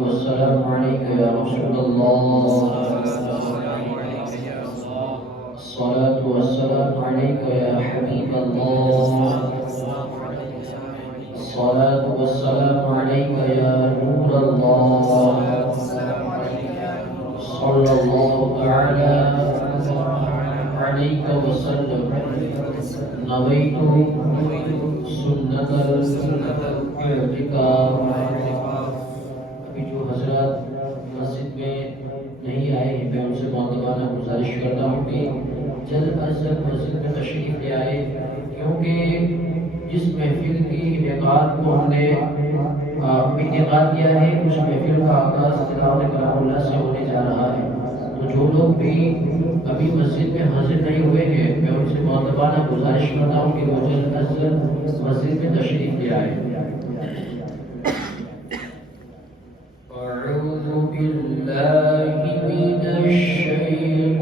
والسلام عليك يا رسول الله. الصلاة والسلام عليك يا حبيب الله. الصلاة والسلام عليك يا نور الله. صلى الله تعالى عليك وسلم. نويت سنة الاعتكاف. ابھی جو حضرات مسجد میں نہیں آئے ہیں میں ان سے مؤدبانہ گزارش کرتا ہوں کہ جلد از جلد مسجد میں تشریف لے آئے، کیونکہ جس محفل کی انعقاد کو ہم نے انعقاد کیا ہے اس محفل کا آغاز تلاوت کلام اللہ سے ہونے جا رہا ہے، تو جو لوگ بھی ابھی مسجد میں حاضر نہیں ہوئے ہیں میں ان سے مؤدبانہ گزارش کرتا ہوں کہ وہ جلد از جلد مسجد میں تشریف لے آئے۔ أعوذ بالله من الشيطان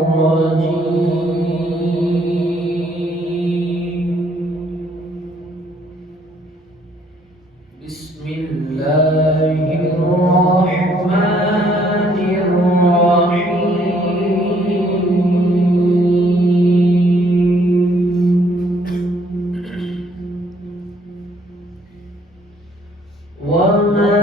الرجيم. بسم الله الرحمن الرحيم. وما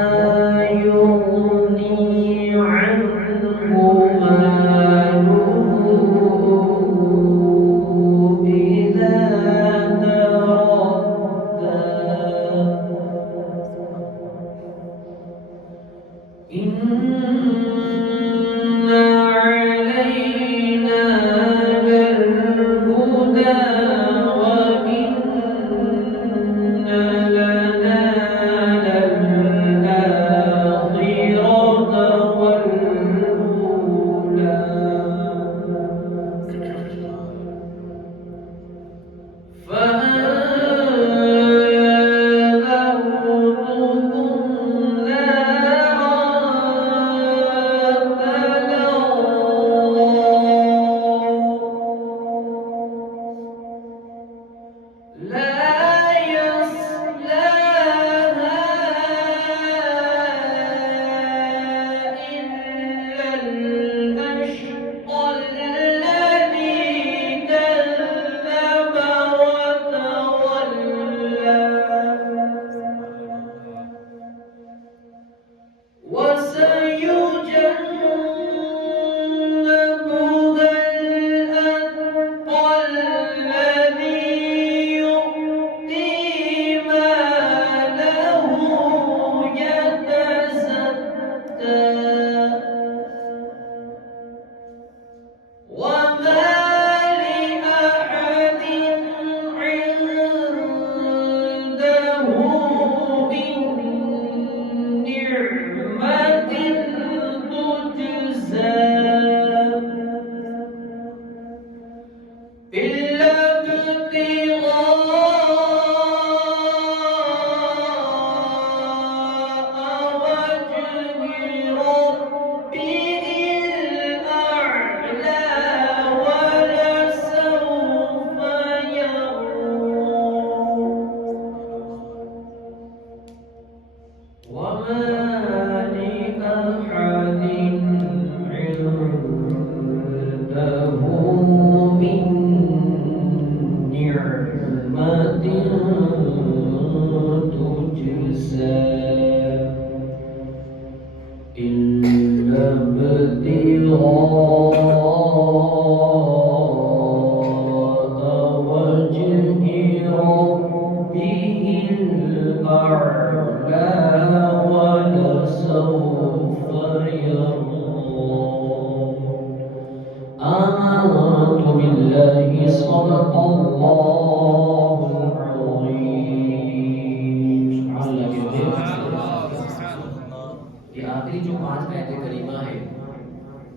آخری جو 5 آیت کریمہ ہے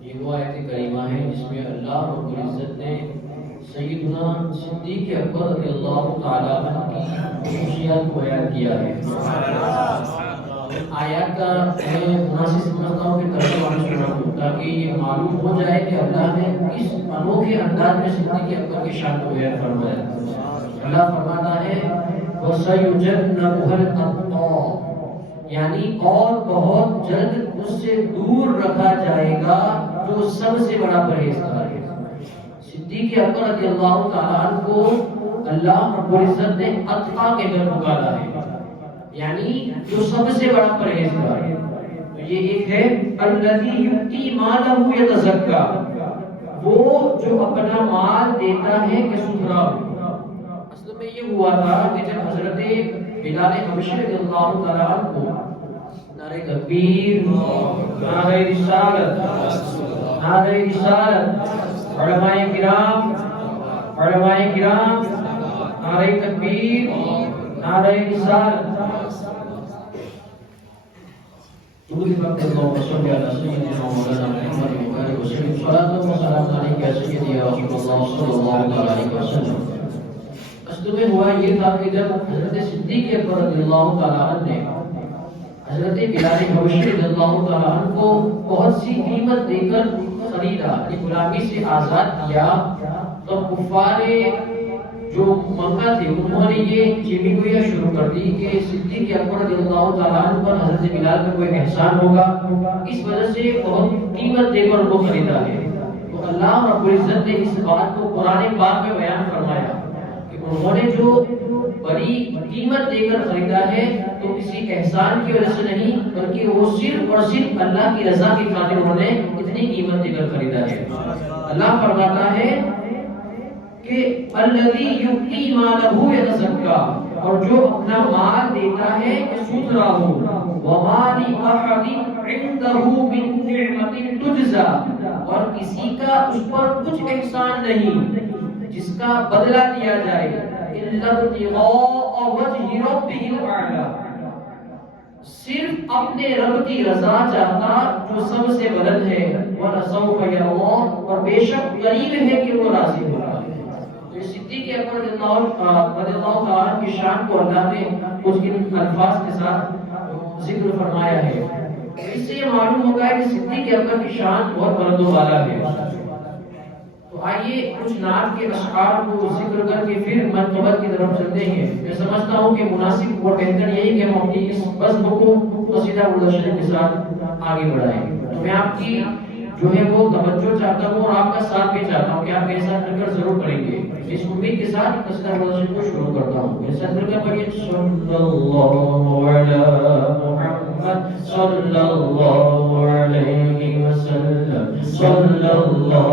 یہ وہ آیت کریمہ ہے جس میں اللہ رب العزت نے سیدنا صدیق اکبر رضی اللہ تعالیٰ عنہ کی خصوصیات کو بیان کیا ہے۔ آیات کا میں مناسب سمجھتا ہوں کہ ترجمہ سنا دوں تاکہ یہ معلوم ہو جائے کہ اللہ نے کس انوکھے انداز میں صدیق اکبر کی شان کو بیان فرمایا۔ اللہ فرماتا ہے وَسَيُجَنَّبُهَا الْأَتْقَى، یعنی اور بہت جلد اس سے دور رکھا جائے گا جو سب سے بڑا پرہیزگار ہے۔ صدیق اکبر رضی اللہ تعالیٰ عنہ کو اللہ رب العزت نے اتقا کے در پکارا ہے، یعنی جو سب سے بڑا پرہیزگار ہے۔ تو یہ ایک ہے الذی یؤتی مالہ یتزکا، وہ جو اپنا مال دیتا ہے کہ ستھرا ہو۔ اصل میں یہ ہوا تھا کہ جب حضرت بلال حبشی رضی اللہ تعالیٰ عنہ کو نعرہ تکبیر، نعرہ رسالت، نعرہ رسالت، علماء کرام، نعرہ تکبیر، نعرہ رسالت، طول وقت اللهم صل على سيدنا مولانا محمد وآله وسلم صلاة وسلام عليك يا سيدي يا رسول الله صلی اللہ علیہ وسلم۔ اصل میں ہوا یہ تھا کہ جب حضرت صدیق اکبر رضی اللہ تعالیٰ عنہ نے حضرت بلال حبشی رضی اللہ تعالیٰ عنہ کو بہت سی قیمت دے کر خریدا، غلامی سے آزاد کیا، تو کفار جو مکہ تھے انہوں نے یہ چیمی گویا شروع کر دی کہ صدیق اکبر رضی اللہ تعالیٰ عنہ پر حضرت بلال کا کوئی احسان ہوگا، اس وجہ سے بہت قیمت دے کر ان کو خریدا ہے۔ تو اللہ رب العزت نے اس بات کو قرآن پاک میں بیان فرمایا کہ انہوں نے جو بڑی قیمت دے کر خریدا ہے تو کسی احسان کی وجہ سے نہیں، بلکہ وہ صرف اور صرف اللہ کی رضا کی خاطر انہوں نے اتنی قیمت دے کر خریدا ہے۔ اللہ فرماتا ہے کہ الذی یؤتی مالہ یتزکا، اور جو اپنا مال دیتا ہے کہ ستھرا ہو، وما لأحد عنده من نعمت تجزا، اور کسی کا اس پر کچھ احسان نہیں جس کا بدلہ دیا جائے، الا ابتغاء وجہ ربہ الاعلی، صرف اپنے رب کی رضا چاہتا جو سب سے بلند ہے، وَلَسَوْفَ يَرْضَىٰ، اور بے شک قریب ہے کہ وہ راضی ہوگا۔ تو صدیق اکبر رضی اللہ تعالیٰ کی شان کو اللہ نے کچھ ان الفاظ کے ساتھ ذکر فرمایا ہے۔ اس سے یہ معلوم ہوگا کہ صدیق اکبر کی شان بہت بلند و بالا ہے۔ تو آئیے کچھ نعت کے اشعار کو ذکر کر کے پھر منقبت کی طرف چلتے ہیں۔ میں سمجھتا ہوں کہ مناسب اور بہتر یہی کہ ہم اپنی اس بزم کو قصیدہ درود شریف کے ساتھ آگے بڑھائیں۔ تو میں آپ کی جو ہے وہ توجہ چاہتا ہوں اور آپ کا ساتھ بھی چاہتا ہوں کہ آپ میرے ساتھ مل کر ضرور پڑھیں گے۔ اس امید کے ساتھ قصیدہ درود شریف کو شروع کرتا ہوں۔ میرے ساتھ مل کر پڑھیے صلی اللہ علی محمد صلی اللہ علیہ وسلم، صلی اللہ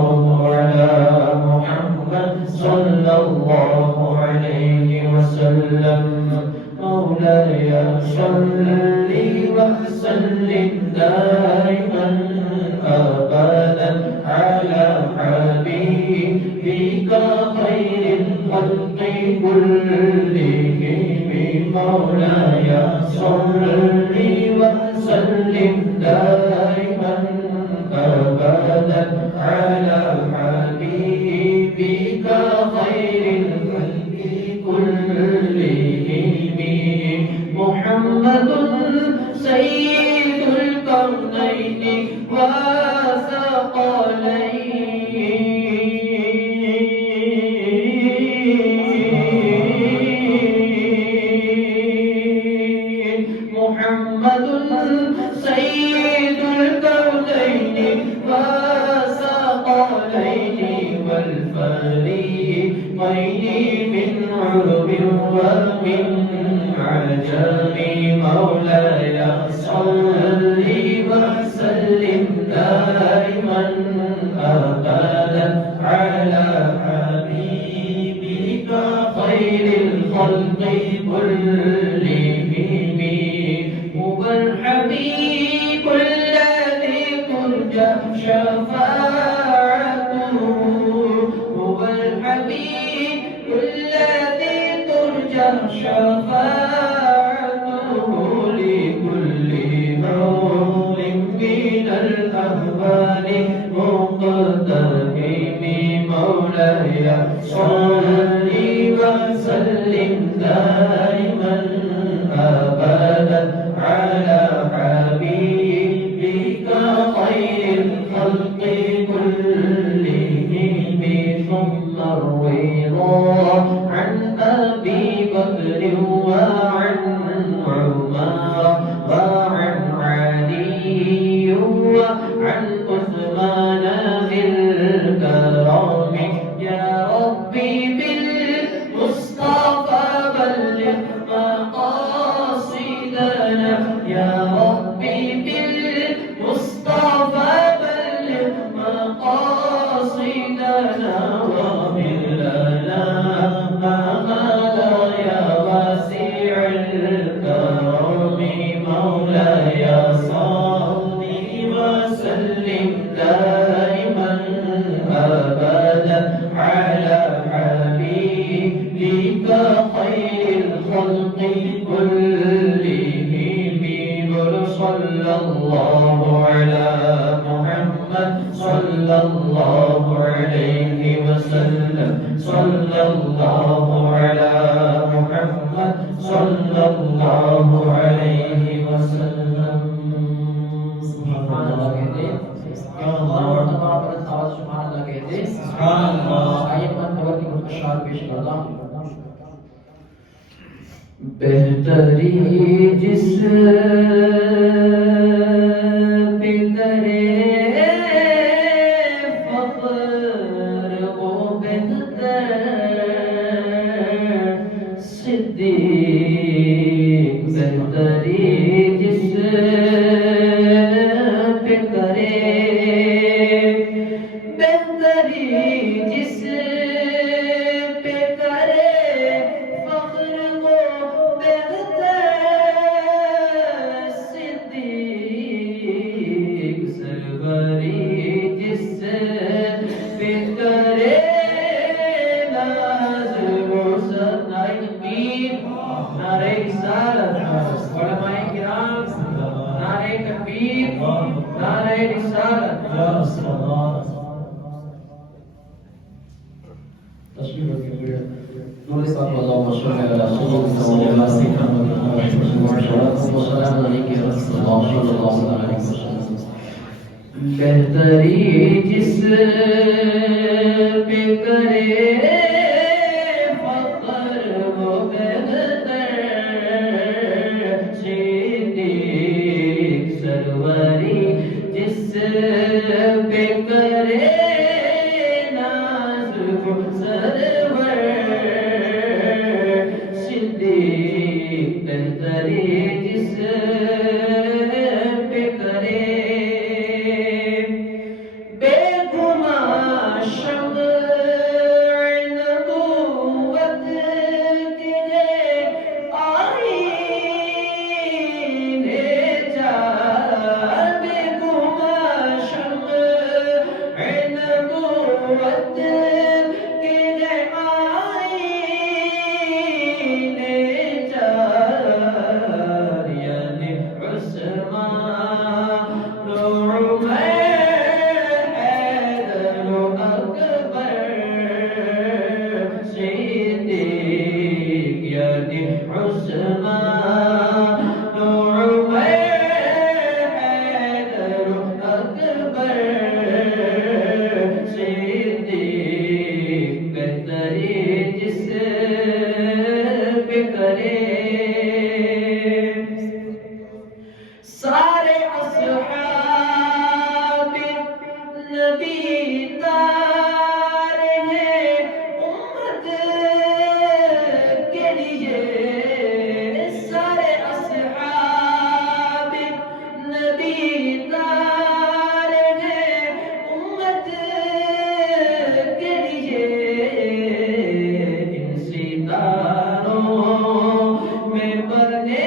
علی محمد صلی اللہ علیہ وسلم، مولاي صل وسلم دائما ابدا على حبيبك خير الخلق كلهم، مولاي صل وسلم دائما ابدا على حبيبك خير الخلق كلهم، محمد سيد الكونين وثقلين، محمد سيد الكونين وثقلين والفريقين من عرب ومن عجم، مولاي صل وسلم دائما ابدا على حبيبك خير الخلق كلهم، هو الحبيب الذي ترجى شفاعته، هو الحبيب الذي ترجى شفاعته لكل نور من الأهوال مقتحم، مولاي صل وسلم دائما أبدا على حبيبك خير الخلق كلهم، ثم الرضا عن أبي بكر وعن عمر الله على محمد صلى الله عليه وسلم صلى الله على محمد صلى الله عليه وسلم سبحان اللہ کہتے ہیں یا اللہ اور تمام پر آواز سبحان اللہ کہتے ہیں سبحان اللہ آئیے من خبر کی کچھ اشعار پیش کرتا ہوں بہتری جس پہ کرے فخر وہ بہتر صدیق بہتری جس پہ کرے بہتری جس پہ کرے فخر وہ بہتر صدیق سروری جس پہ کرے ناز و ثناء تکبیر نعرہ رسالت علماء کرام نعرہ تکبیر نعرہ رسالت تشریف رکھیے نور صاحب اللهم صل على سيدنا محمد وسلم علیہ رسول اللہ صلی اللہ علیہ وسلم بہتری جس پہ کرے فخر وہ بہتر صدیق سروری جس پہ کرے ناز و سرور صدیق بہتری جس پہ کرے بے گماں شمع نبوت کے آئینے جا بے گماں شمع نبوت کے آئینے جا یعنی عثمان سارے اصحاب نبی تار ہیں امت کے لیے سارے اصحاب نبی تار ہیں امت کے لیے ان ستاروں میں بنے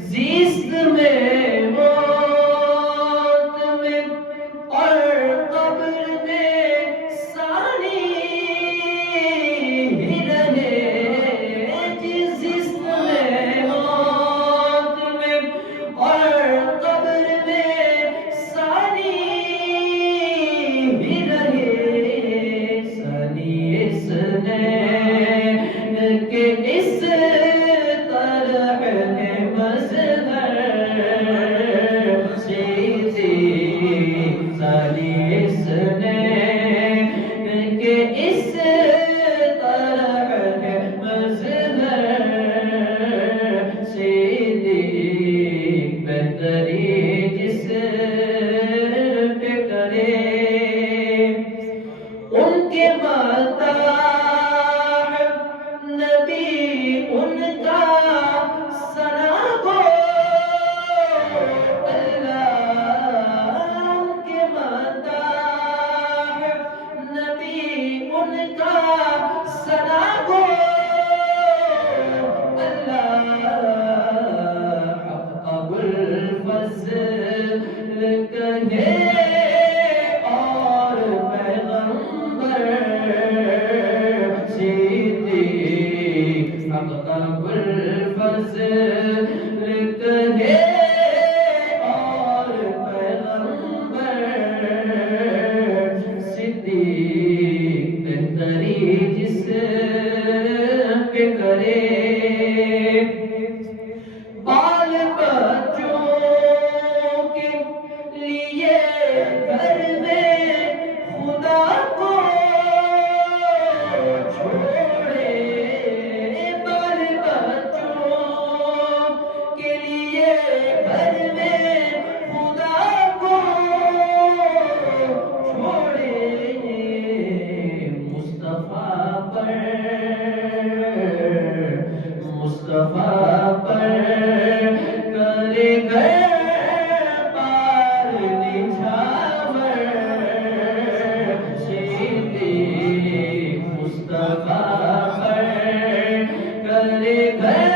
زیست میں موت میں اور قبر میں ثانی ہی رہے زیست میں موت میں اور قبر میں ثانی ہی رہے ثانی اس نے کہ اس طرح مظہر صدیق ثانی اس نے کہ اس طرح مظہر صدیق بہتری جس پہ کرے ان کے مطاع نبی ان کا ثنا گو اللہ ان کے مطاع نبی کا سنا گو اللہ ابو الفضل کہے اور پیغمبر صدیق ابو الفضل کہے اور پیغمبر صدیق بہتری جس پہ کرے بال بچوں کے لیے گھر میں خدا کو چھوڑے بال بچوں کے لیے گھر میں خدا کو چھوڑے مصطفیٰ پر کرے گئے پار نچھاور صدیق مصطفیٰ پر کرے گئے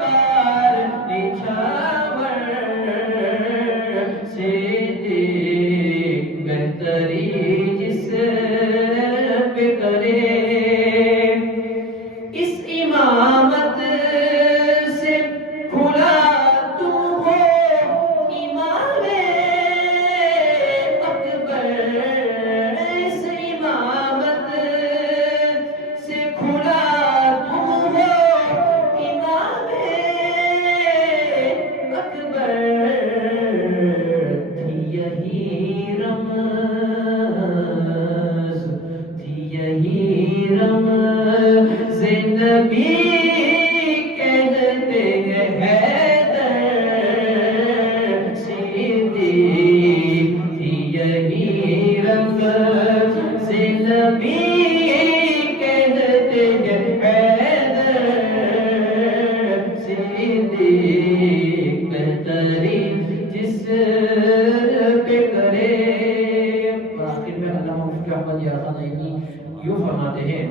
پار نچھاور صدیق بہتری جس پہ کرے اس امامت سے کھلا تو ہو امام اکبر اس امامت سے کھلا تو ہو امام اکبر تھی یہی رمز نبی کہتے ہیں حیدر صدیق تھی یہی رمز نبی کہتے ہیں حیدر صدیق بہتری جس پہ کرے آخر میں علامہ مفتی احمد یار خان نعیمی یوں فرماتے ہیں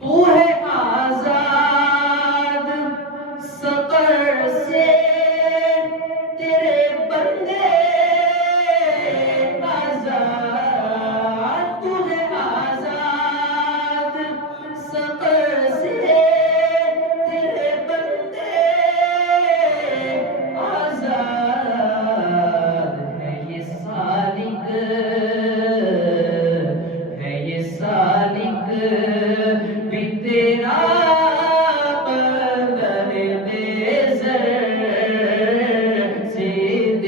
تو ہے آزاد سقر سے تیرے بندے آزاد تو ہے آزاد سقر سے تیرے بندے آزاد ہے یہ سالک بھی تیرا بدر نیزر صدیق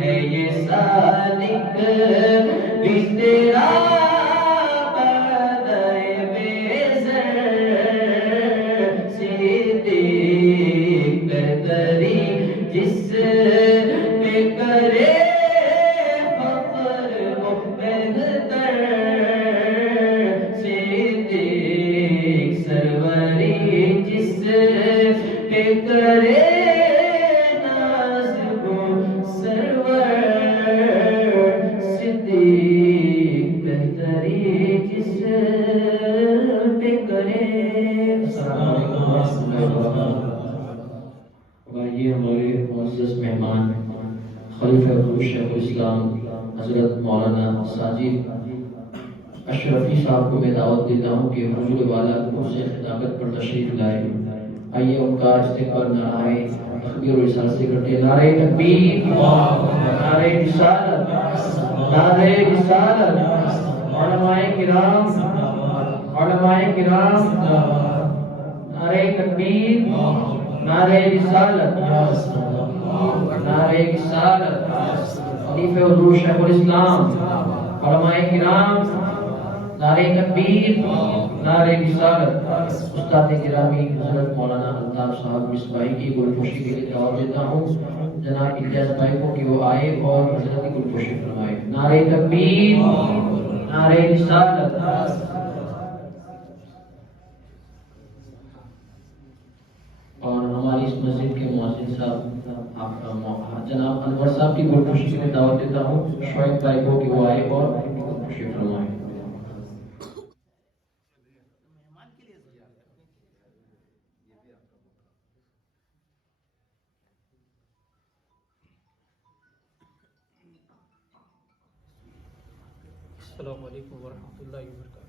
ہے یہ سالک بھی تیرا بدر نیزر صدیق بہتری جس پہ کرے کرے ناز کو سرور صدیق بہتری جس پہ کرے السلام علیکم ورحمۃ اللہ وبرکاتہ یہ ہمارے معزز مہمان خلیفہ شیخ الاسلام حضرت مولانا ساجد اشرفی صاحب کو میں دعوت دیتا ہوں کہ حضور والا سے خطابت پر تشریف لائے آئیے ان کا استقبال نعرہ تکبیر و رسالت سے کرتے ہیں نعرہ تکبیر نعرہ رسالت نعرہ رسالت علماء کرام نعرہ تکبیر نعرہ رسالت نعرہ رسالت خلیفہ حضور شیخ الاسلام علماء کرام نعرہ تکبیر نعرہ رسالت استاد گرامی حضرت مولانا الطاف صاحب مصباحی کی گلپوشی کے لیے دعوت دیتا ہوں جناب امتیاز بھائی کو کہ وہ آئے اور حضرت کی گلپوشی فرمائے نعرہ تکبیر نعرہ رسالت اور ہماری اس مسجد کے مؤذن صاحب جناب انور صاحب کی گلپوشی کے لیے دعوت دیتا ہوں شعیب بھائی کو کہ وہ آئے اور گلپوشی فرمائے علیکم ورحمۃ اللہ وبرکاتہ.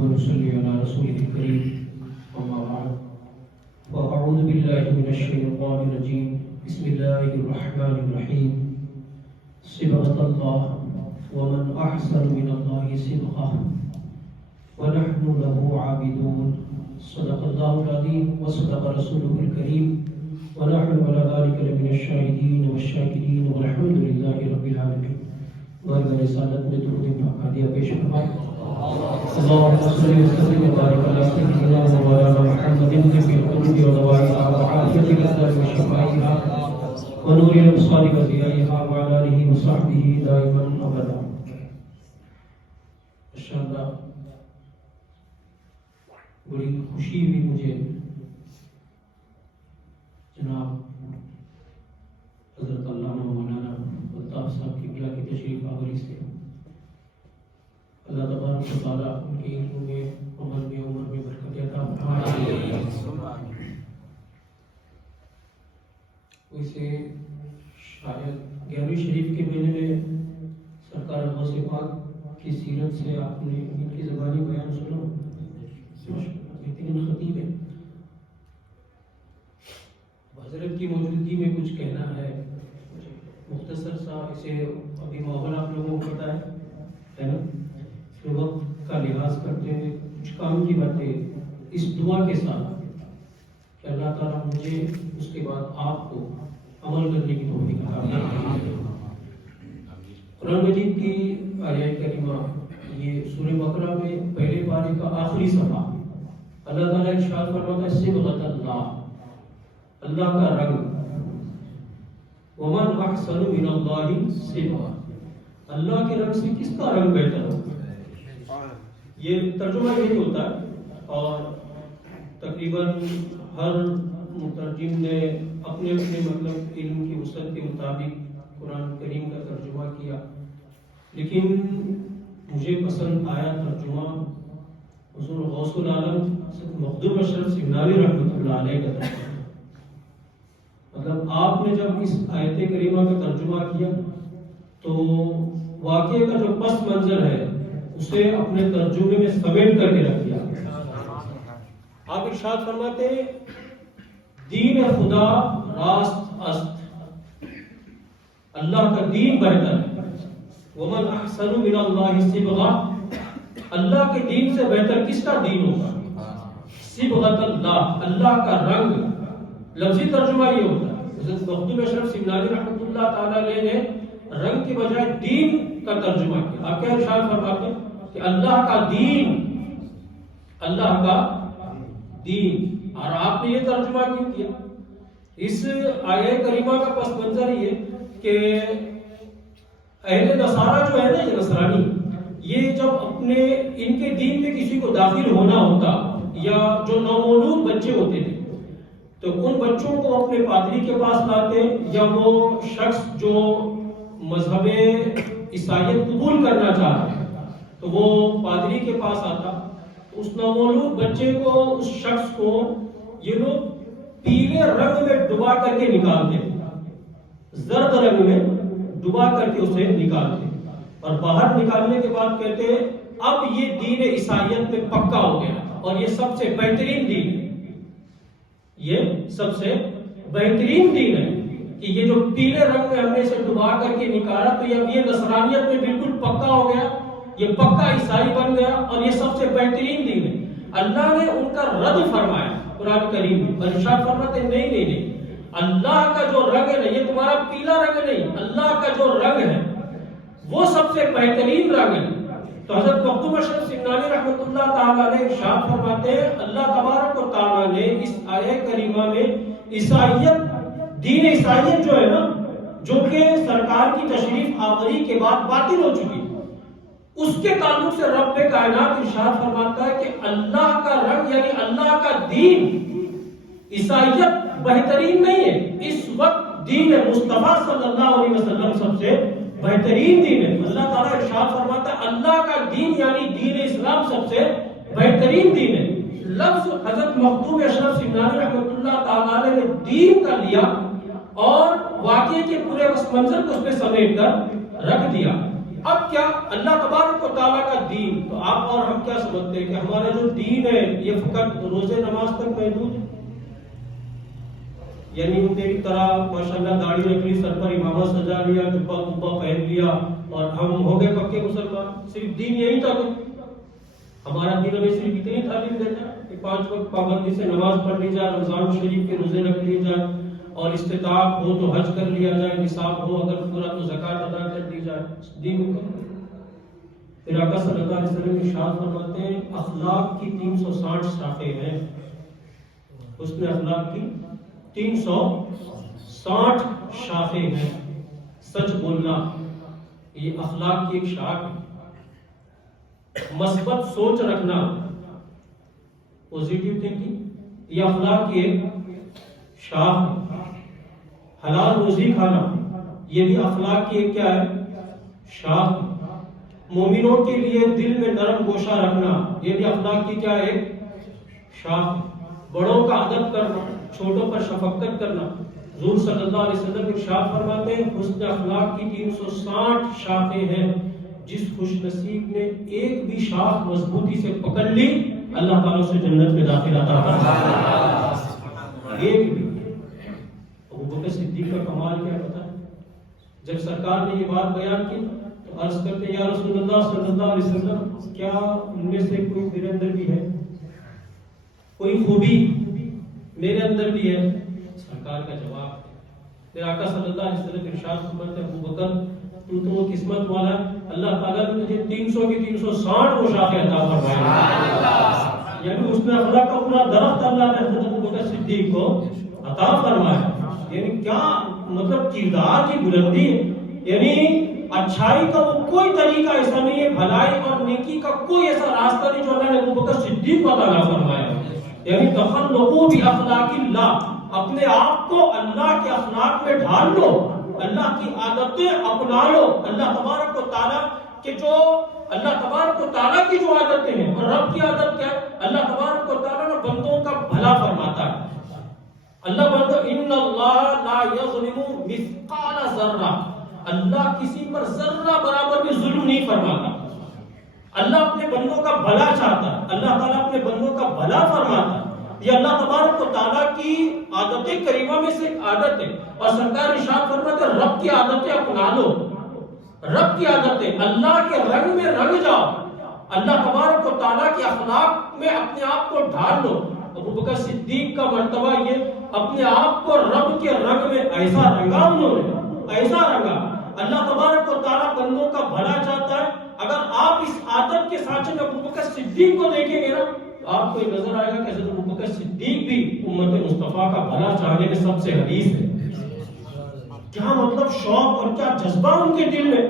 ونصلي على رسوله الكريم أما بعد فأعوذ بالله من الشيطان الرجيم بسم الله الرحمن الرحيم صبغة الله ومن أحسن من الله صبغة ونحن له عابدون صدق الله العظيم وصدق رسوله الكريم ونحن على ذلك لمن الشاهدين والشاكرين والحمد لله رب العالمين. ورد رسالت میں درود پاک ہدیہ پیش فرمائے. اللهم صل وسلم وبارك على سيدنا ومولانا محمد في القلوب ودوائها وعافية الأبدان وشفائها ونور الأبصار وضيائها وعلى آله وصحبه دائما أبدا. ماشاءاللہ بڑی خوشی ہوئی مجھے جناب حضرت علامہ مولانا الطاف صاحب کی بلا کی تشریف آوری سے. اللہ تبارک و تعالیٰ ان کے علم میں عمر میں برکت عطا فرمائے. ویسے شاید 11ویں شریف کے مہینے میں سرکار غوث پاک کی سیرت سے آپ نے ان کی زبانی بیان سنا. بہترین خطیب ہے. حضرت کی موجودگی میں کچھ کہنا ہے مختصر سا. اسے ابھی ماحول آپ لوگوں کو پتہ ہے نا. پھر وقت کا لحاظ کرتے ہوئے کچھ کام کی باتیں اس دعا کے ساتھ کہ اللہ تعالیٰ مجھے اس کے بعد آپ کو عمل کرنے کی توفیق عطا فرمائے. قرآن مجید کی آیہ کریمہ یہ سورہ بقرہ میں پہلے پارے کا آخری صفحہ. اللہ تعالیٰ ارشاد فرماتا ہے صبغۃ اللہ، اللہ کا رنگ. ومن احسن من اللہ صبغۃ، اللہ کے رنگ سے کس کا رنگ بہتر ہوگا. یہ ترجمہ یہی ہوتا ہے اور تقریباً ہر مترجم نے اپنے اپنے مطلب علم کی وسعت کے مطابق قرآن کریم کا ترجمہ کیا. لیکن مجھے پسند آیا ترجمہ حضور غوث العالم مخدوم اشرف سمنانی رحمۃ اللہ علیہ کا ترجمہ. مطلب آپ نے جب اس آیت کریمہ کا ترجمہ کیا تو واقعے کا جو پس منظر ہے اسے اپنے ترجمے میں سمیٹ کر کے رکھ دیا. آپ ارشاد فرماتے ہیں دین خدا راست است، اللہ کا دین بہتر ہے. ومن احسن من اللہ صبغۃ، اللہ کے دین سے بہتر کس کا دین ہوگا. صبغۃ اللہ، اللہ کا رنگ. لفظی ترجمہ یہ ہوتا ہے. حضرت مخدوم اشرف سمنانی رحمۃ اللہ تعالی علیہ نے رنگ کے بجائے دین کا ترجمہ کیا. آپ کیا ارشاد فرماتے ہیں کہ اللہ کا دین، اللہ کا دین. اور آپ نے یہ ترجمہ کیوں کیا. اس آیہ کریمہ کا پس منظر یہ کہ اہل نصارہ جو ہے نا، یہ نصرانی، یہ جب اپنے ان کے دین میں کسی کو داخل ہونا ہوتا یا جو نومولود بچے ہوتے تھے تو ان بچوں کو اپنے پادری کے پاس لاتے، یا وہ شخص جو مذہب عیسائیت قبول کرنا چاہ رہا ہے تو وہ پادری کے پاس آتا. اس نومولود بچے کو، اس شخص کو یہ لوگ پیلے رنگ میں ڈبا کر کے نکالتے، زرد رنگ میں ڈبا کر کے اسے نکالتے اور باہر نکالنے کے بعد کہتے اب یہ دین عیسائیت میں پکا ہو گیا اور یہ سب سے بہترین دین ہے. یہ سب سے بہترین دین ہے کہ یہ جو پیلے رنگ میں ہم نے اسے ڈبا کر کے نکالا تو یہ نصرانیت میں بالکل پکا ہو گیا، یہ پکا عیسائی بن گیا اور یہ سب سے بہترین دین ہے. اللہ نے ان کا رد فرمایا قرآن کریم میں. ارشاد فرماتے نہیں، اللہ کا جو رنگ ہے نا، یہ تمہارا پیلا رنگ نہیں، اللہ کا جو رنگ ہے وہ سب سے بہترین رنگ ہے. تو حضرت مخدوم اشرف سمنانی رحمۃ اللہ تعالی علیہ ارشاد فرماتے ہیں اللہ تبارک و تعالی نے اس آیہ کریمہ میں عیسائیت، دین عیسائیت جو ہے نا، جو کہ سرکار کی تشریف آوری کے بعد باطل ہو چکی، اس کے تعلق سے رب کائنات ارشاد فرماتا ہے کہ اللہ کا رنگ یعنی اللہ کا دین عیسائیت بہترین نہیں ہے. اس وقت دین مصطفیٰ صلی اللہ علیہ وسلم سب سے بہترین دین ہے. اللہ تعالیٰ ارشاد فرماتا ہے اللہ کا دین یعنی دین اسلام سب سے بہترین دین ہے. لفظ حضرت مخدوم اشرف سمنانی رحمۃ اللہ تعالی نے دین کا لیا اور واقعے کے پورے اس منظر کو اس نے سمیٹ کر رکھ دیا. اب کیا اللہ تبارک و تعالیٰ کا دین، تو آپ اور ہم کیا سمجھتے ہیں کہ ہمارا جو دین ہے یہ فقط روزے نماز تک محدود ہے؟ یعنی وہ میری طرح ماشاءاللہ داڑھی رکھ لی، سر پر امامہ سجا لیا، جبہ کبا پہن لیا اور ہم ہو گئے پکے مسلمان؟ صرف دین یہی تھا؟ ہمارا دین ہمیں صرف اتنی تعلیم دیتا ہے کہ 5 وقت پابندی سے نماز پڑھ لی جائے، رمضان شریف کے روزے رکھ لیے جائے، اور استطاعت ہو تو حج کر لیا جائے، نصاب ہو اگر پورا تو زکات ادا کر دی جائے. دین مکمل. پھر آقا صلی اللہ علیہ وسلم ارشاد فرماتے ہیں اخلاق کی 360 شاخیں ہیں. حسن اخلاق کی 360 شاخیں ہیں. سچ بولنا یہ اخلاق کی ایک شاخ ہے. مثبت سوچ رکھنا، پوزیٹیو تھنکنگ، یہ اخلاق کی ایک شاخ ہے. حلال روزی کھانا یہ بھی اخلاق کی ایک کیا ہے؟ شاخ ہے. مومنوں کے لیے دل میں نرم گوشہ رکھنا یہ بھی اخلاق کی کیا ہے؟ ایک شاخ ہے. بڑوں کا ادب کرنا، چھوٹوں پر شفقت کرنا. حضور صلی اللہ علیہ وسلم ارشاد فرماتے ہیں حسن اخلاق کی 360 شاخیں ہیں. جس خوش نصیب نے ایک بھی شاخ مضبوطی سے پکڑ لی اللہ تعالیٰ سے جنت میں داخل عطا فرمائے. ایک بھی. ابو بکر صدیق کا کمال کیا پتہ ہے؟ جب سرکار نے یہ بات بیان کی تو عرض کرتے یا رسول اللہ صلی اللہ علیہ وسلم کیا ان میں سے کوئی میرے اندر بھی ہے، کوئی خوبی میرے اندر بھی ہے؟ سرکار کا جواب میرے آقا صلی اللہ علیہ وسلم ارشاد فرماتے ہیں ابو بکر تو وہ قسمت والا اللہ تعالیٰ نے تجھے 300 کی 360 وہ شاخیں عطا فرمائی. یعنی اس نے اخلاق کا پورا درخت اللہ نے حضرت ابو بکر صدیق کو عطا فرمایا. یعنی کیا مطلب کردار کی بلندی ہے. یعنی اچھائی کا وہ کوئی طریقہ ایسا نہیں ہے، بھلائی اور نیکی کا کوئی ایسا راستہ نہیں جو اللہ نے ابو بکر صدیق کو عطا فرمایا. یعنی تخلقوا باخلاق اللہ، اپنے آپ کو اللہ کے اخلاق میں ڈھال لو، اللہ کی عادتیں اپنا لو. اللہ تبارک و تعالیٰ کے جو اللہ تبارک و تعالیٰ کی جو عادتیں ہیں، اور رب کی عادت کیا ہے؟ اللہ تبارک و تعالیٰ نے بندوں کا بھلا فرماتا ہے. اللہ بندہ ان اللہ لا یظلم مثقال ذرہ، اللہ کسی پر ذرہ برابر بھی ظلم نہیں فرماتا. اللہ اپنے بندوں کا بھلا چاہتا ہے، اللہ تعالیٰ اپنے بندوں کا بھلا فرماتا ہے. یہ اللہ تبارک و تعالیٰ کی عادت کریمہ میں سے ایک عادت ہے. اور سرکار ارشاد فرماتے ہیں رب کی عادتیں اپنا لو. رب کی عادتیں اللہ کے رنگ میں رنگ جاؤ، اللہ تبارک و تعالیٰ کے اخلاق میں اپنے آپ کو ڈھال لو. ابو بکر صدیق کا مرتبہ یہ اپنے آپ کو رب کے رنگ میں ایسا رنگا، انہوں نے ایسا رنگا. اللہ تبارک و تعالیٰ بندوں کا بھلا چاہتا ہے. اگر آپ اس عادت کے ساتھ میں ابو بکر صدیق کو دیکھیں گے نا تو آپ کو نظر آئے گا کہ حضرت ابو بکر صدیق بھی امت مصطفیٰ کا بھلا چاہنے میں سب سے حریص ہے. کیا مطلب شوق اور کیا جذبہ ان کے دل میں.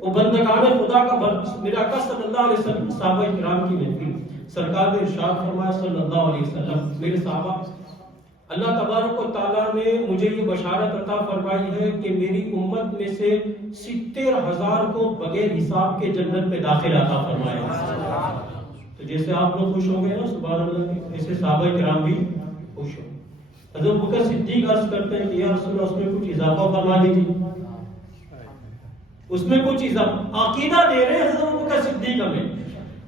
وہ بندگان خدا کا میرے آقا صلی اللہ علیہ وسلم صحابہ کرام کی محفل، سرکار نے ارشاد فرمایا صلی اللہ علیہ وسلم میرے صحابہ اللہ تبارک و تعالیٰ نے مجھے یہ بشارت عطا فرمائی ہے کہ میری امت میں سے 70,000 کو بغیر حساب کے جنت میں داخل عطا فرمایا. تو جیسے آپ لوگ خوش ہو گئے نا سبحان اللہ، ایسے صحابہ کرام بھی خوش ہو. حضرت بکر صدیق عرض کرتے ہیں کہ یا رسول اللہ اس میں کچھ اضافہ فرما دیجیے. اس میں کچھ اضافہ عقیدہ دے رہے ہیں حضرت بکر صدیق ہمیں.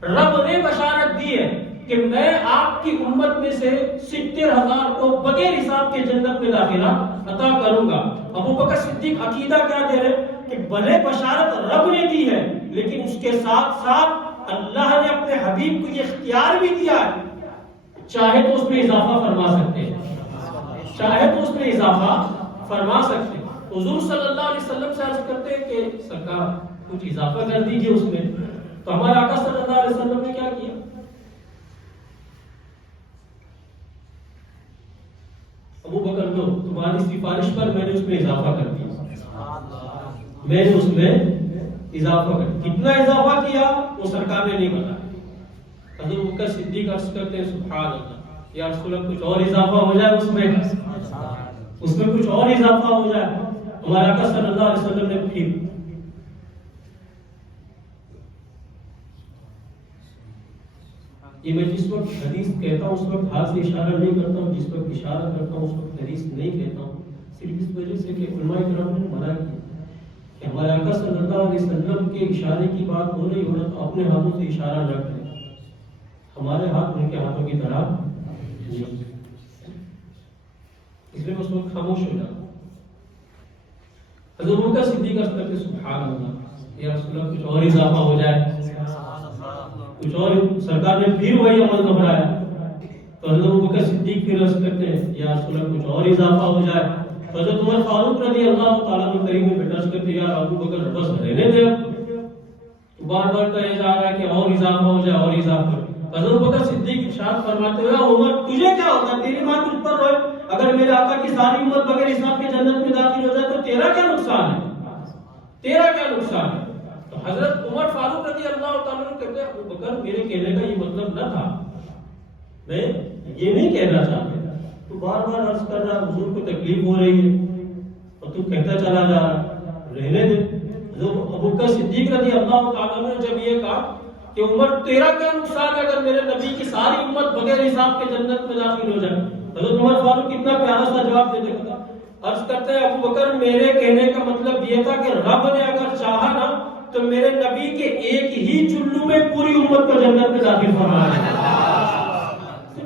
رب نے بشارت دی ہے کہ میں آپ کی امت میں سے 70,000 کو بغیر حساب کے جنت میں داخلہ عطا کروں گا. ابو بکر صدیق عقیدہ کیا دے رہے کہ بھلے بشارت رب نے دی ہے لیکن اس کے ساتھ ساتھ اللہ نے اپنے حبیب کو یہ اختیار بھی دیا ہے، چاہے تو اس میں اضافہ فرما سکتے ہیں، چاہے تو اس میں اضافہ فرما سکتے ہیں. حضور صلی اللہ علیہ وسلم سے عرض کرتے ہیں کہ سرکار کچھ اضافہ کر دیجئے اس میں. تو ہمارے آقا صلی اللہ علیہ وسلم نے کیا کیا؟ ابو بکر لو تمہاری سفارش پر میں نے اس میں اضافہ کر دیا، میں نے اس میں اضافہ کر. کتنا اضافہ کیا وہ سرکار نے نہیں بتایا. حضرت ابو بکر صدیق عرض کرتے ہیں سبحان اللہ یا رسول اللہ کچھ اور اضافہ ہو جائے اس میں کچھ اور اضافہ ہو جائے. ہمارے آقا صلی اللہ علیہ وسلم نے پھر یہ میں جس وقت حدیث کہتا ہوں اس وقت ہاتھ سے اشارہ نہیں کرتا ہوں، جس وقت اشارہ کرتا ہوں اس وقت حدیث نہیں کہتا ہوں. صرف اس وجہ سے کہ علماء کرام نے منع کیا کہ ہمارے آقا صلی اللہ علیہ وسلم کے اشارے کی بات ہو رہی ہو تو اپنے ہاتھوں سے اشارہ نہ کریں، ہمارے ہاتھ ان کے ہاتھوں کی طرح نہیں، اس لیے اس وقت خاموش ہو جاتا۔ حضرت ابوبکر صدیق عرض کرتے سبحان اللہ یا رسول اللہ کچھ اور اضافہ ہو جائے، کچھ اور، سرکار نے پھر وہی عمل دہرایا تو حضرت ابوبکر صدیق پھر عرض کرتے ہیں یا رسول اللہ کچھ اور اضافہ ہو جائے تو حضرت عمر فاروق رضی اللہ تعالیٰ عنہ کریم میں بیٹھ کرتے یا ابوبکر بس رہنے دے، بار بار کہا جا رہا ہے کہ اور اضافہ ہو جائے اور اضافہ۔ حضرت ابوبکر صدیق ارشاد فرماتے ہوئے عمر تجھے کیا ہوتا ہے، تیری ماں تجھ پر روئے، اگر میرے آقا کی ساری امت بغیر حساب کے جنت میں داخل ہو جائے تو تیرا کیا نقصان ہے، تیرا کیا نقصان ہے؟ تو حضرت عمر فاروق رضی اللہ تعالیٰ عنہ کہتے ہیں ابوبکر میرے کہنے کا یہ مطلب نہ تھا، میں یہ نہیں کہنا چاہتا، تو بار بار عرض کر رہا حضور کو تکلیف ہو رہی ہے اور تو کہتا چلا جا رہا، رہنے دے۔ ابوبکر صدیق رضی اللہ تعالیٰ نے جب یہ کہا کہ عمر تیرا کیا نقصان ہے اگر میرے نبی کی ساری امت بغیر حساب کے جنت میں داخل ہو جائے، حضرت عمر فاروق کتنا پیارا سا جواب دیتے ہیں، عرض کرتے ہیں ابوبکر میرے کہنے کا مطلب یہ تھا کہ رب نے اگر چاہا نا تو میرے نبی کے ایک ہی چلو میں پوری امت کو جنت میں داخل فرمایا،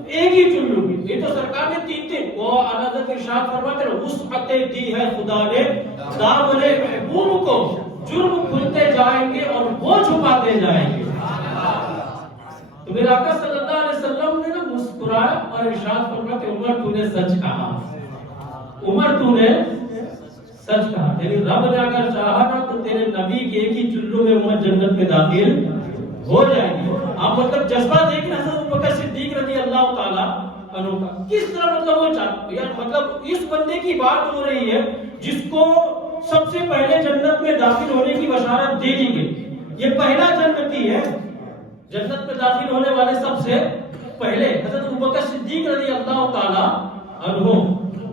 ایک ہی چلو کی، یہ تو سرکار نے تین وہ حضرت ارشاد فرماتے ہیں وسعت دی ہے خدا نے دامن محبوب کو، جرم کھلتے جائیں گے اور وہ چھپاتے جائیں گے۔ تو میرے آقا صلی اللہ علیہ وسلم نے نا مسکرایا اور ارشاد فرماتے عمر تو نے سچ کہا، عمر تو نے سچ کہا، یعنی رب نے اگر چاہا نا تو تیرے نبی کے ایک ہی چلو میں امت جنت میں داخل ہو جائے گی۔ آپ مطلب جذبہ دیکھ رہے ہیں حضرت ابوبکر صدیق رضی اللہ تعالیٰ عنہ کا، کس طرح مطلب وہ چاہتا ہے، مطلب اس بندے کی بات ہو رہی ہے جس کو سب سے پہلے جنت میں داخل ہونے کی بشارت دے دی گئی، یہ پہلا جنتی ہے، جنت میں داخل ہونے والے سب سے پہلے حضرت ابوبکر صدیق رضی اللہ تعالیٰ عنہ۔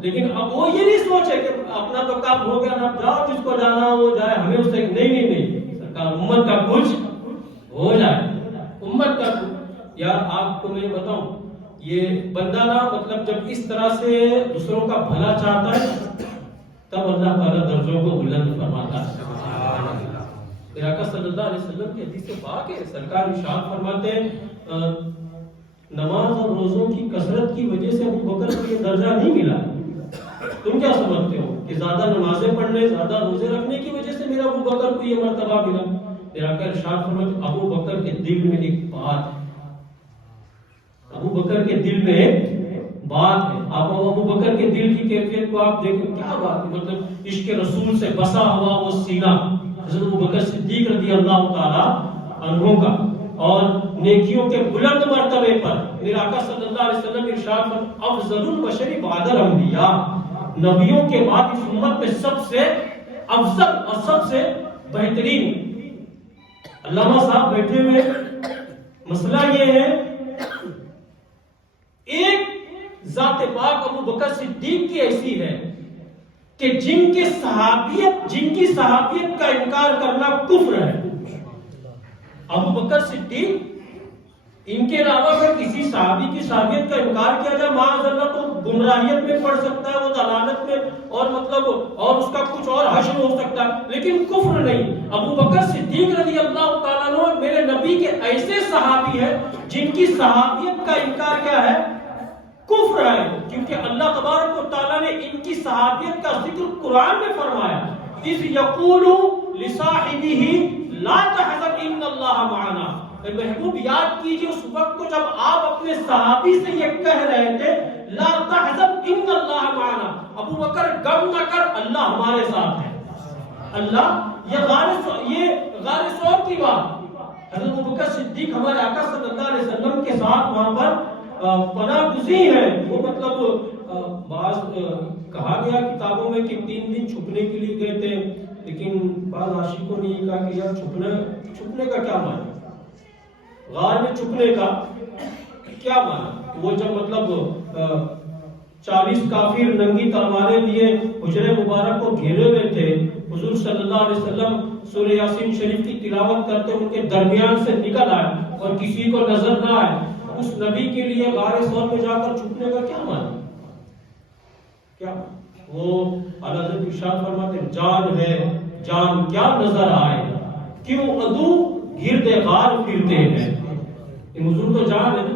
لیکن اب وہ یہ نہیں سوچے کہ اپنا تو کام ہو گیا نا، جاؤ جس کو جانا وہ جائے، ہمیں اس سے نہیں، سرکار امت کا کچھ ہو جائے، امت کا کچھ۔ یار آپ کو میں بتاؤں یہ بندہ نا مطلب جب اس طرح سے دوسروں کا بھلا چاہتا ہے تب اللہ تعالیٰ درجوں کو بلند فرماتا ہے۔ میرے آقا صلی اللہ علیہ وسلم کی حدیث پاک ہے، سرکار ارشاد فرماتے ہیں نماز اور روزوں کی کثرت کی وجہ سے ابوبکر کو یہ درجہ نہیں ملا۔ تم کیا سمجھتے ہو کہ زیادہ نمازیں پڑھنے، زیادہ روزے رکھنے کی وجہ سے میرا ابوبکر کو یہ مرتبہ ملا؟ میرے آقا ارشاد فرماتے ابوبکر کے دل میں ایک بات ہے، ابوبکر کے دل میں ایک بات ہے۔ آپ ابوبکر کے دل کی کیفیت کو آپ دیکھیں، کیا بات ہے، مطلب عشق رسول سے بسا ہوا وہ سینہ حضرت ابوبکر صدیق رضی اللہ تعالیٰ عنہ کا، اور نیکیوں کے بلند مرتبے پر میرے آقا صلی اللہ علیہ وسلم ارشاد فرماتے افضل البشر بعد الانبیاء، نبیوں کے بعد اس امت میں سب سے افضل اور سب سے بہترین۔ علامہ صاحب بیٹھے ہوئے، مسئلہ یہ ہے ایک ذات پاک ابوبکر صدیق کی ایسی ہے کہ جن کی صحابیت کا انکار کرنا کفر ہے۔ ابوبکر صدیق ان کے علاوہ اگر کسی صحابی کی صحابیت کا انکار کیا جائے معاذ اللہ تو گمراہیت میں پڑ سکتا ہے، وہ ضلالت میں اور مطلب اور اس کا کچھ اور حشر ہو سکتا ہے، لیکن کفر نہیں۔ ابوبکر صدیق رضی اللہ تعالیٰ عنہ میرے نبی کے ایسے صحابی ہیں جن کی صحابیت کا انکار کیا ہے، کفر ہے، کیونکہ اللہ تبارک و تعالیٰ نے ان کی صحابیت کا ذکر قرآن میں فرمایا، اذ یقول لصاحبہ لا تحزن ان اللہ معنا۔ محبوب یاد کیجئے اس وقت کو جب آپ اپنے صحابی سے یہ کہہ رہے تھے لا تحزن ان اللہ معنا، ابو بکر غم نہ کر اللہ ہمارے ساتھ ہے۔ اللہ یہ غار ثور کی بات، حضرت ابو بکر صدیق ہمارے آقا صلی اللہ علیہ وسلم کے ساتھ وہاں پر پناہ گزین ہے، وہ مطلب بعض کہا گیا کتابوں میں کہ 3 دن چھپنے کے لیے گئے تھے، لیکن بعض عاشقوں نے یہ کہا کہ یار چھپنے کا کیا معنی، غار میں چھپنے کا کیا معنی؟ وہ جب مطلب 40 کافر ننگی تلواریں لیے حجرے مبارک کو گھیرے ہوئے تھے، حضور صلی اللہ علیہ وسلم سورہ یاسین شریف کی تلاوت کرتے ان کے درمیان سے نکل آئے اور کسی کو نظر نہ آئے، اس نبی کے لیے غار ثور میں جا کر چھپنے کا کیا معنی؟ کیا معنی؟ وہ اعلیٰ حضرت ارشاد فرماتے ہیں جان ہے جان کیا نظر آئے کیوں عدو گرد غار پھرتے ہیں. یہ حضور تو جان ہے نا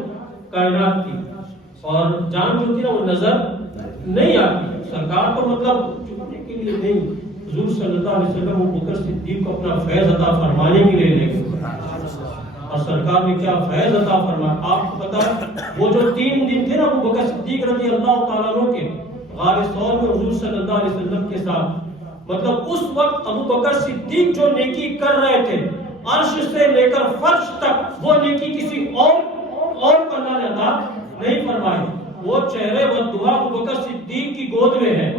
کائنات کی، اور جان جو ہوتی ہے نا وہ نظر نہیں آتی. سرکار تو مطلب چھپنے کے لیے نہیں، حضور صلی اللہ علیہ وسلم ابو بکر صدیق کو اپنا فیض عطا فرمانے کے لیے لے گئے، اور سرکار نے کیا فیض عطا فرمایا. آپ کو پتا ہے وہ جو 3 دن تھے نا ابو بکر صدیق رضی اللہ تعالیٰ عنہ کے غار ثور میں حضور صلی اللہ علیہ وسلم کے ساتھ، مطلب اس وقت ابو بکر صدیق جو نیکی کر رہے تھے عرش سے لے کر فرش تک وہ نیکی کسی اور کو اللہ نے عطا نہیں فرمائی. وہ چہرے و دعا ابو بکر صدیق کی گود میں ہے.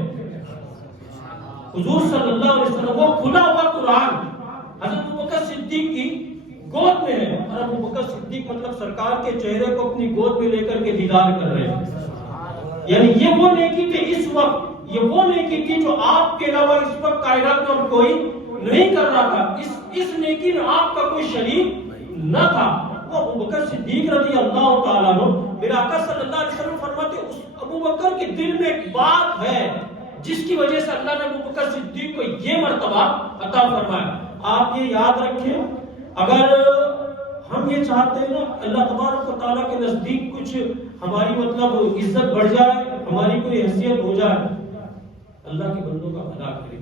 حضور صلی اللہ علیہ وسلم وہ کھلا ہوا قرآن حضرت ابو بکر صدیق کی گود میں ہے، اور ابو بکر صدیق مطلب سرکار کے چہرے کو اپنی گود میں لے کر کے دیدار کر رہے ہیں. یعنی یہ وہ نیکی تھی اس وقت، یہ وہ نیکی تھی جو آپ کے علاوہ اس وقت کائنات میں کوئی نہیں کر رہا تھا. اس نیکی میں آپ کا کوئی شریک نہ تھا. وہ ابو بکر صدیق رضی اللہ تعالیٰ عنہ، میرا آقا صلی اللہ علیہ وسلم فرماتے ہیں اس ابو بکر کے دل میں ایک بات ہے جس کی وجہ سے اللہ نے ابو بکر صدیق کو یہ مرتبہ عطا فرمایا. آپ یہ یاد رکھیں، اگر ہم یہ چاہتے ہیں نا اللہ تبارک و تعالیٰ کے نزدیک کچھ ہماری مطلب عزت بڑھ جائے، ہماری کوئی حیثیت ہو جائے، اللہ کے بندوں کا بھلا کرے.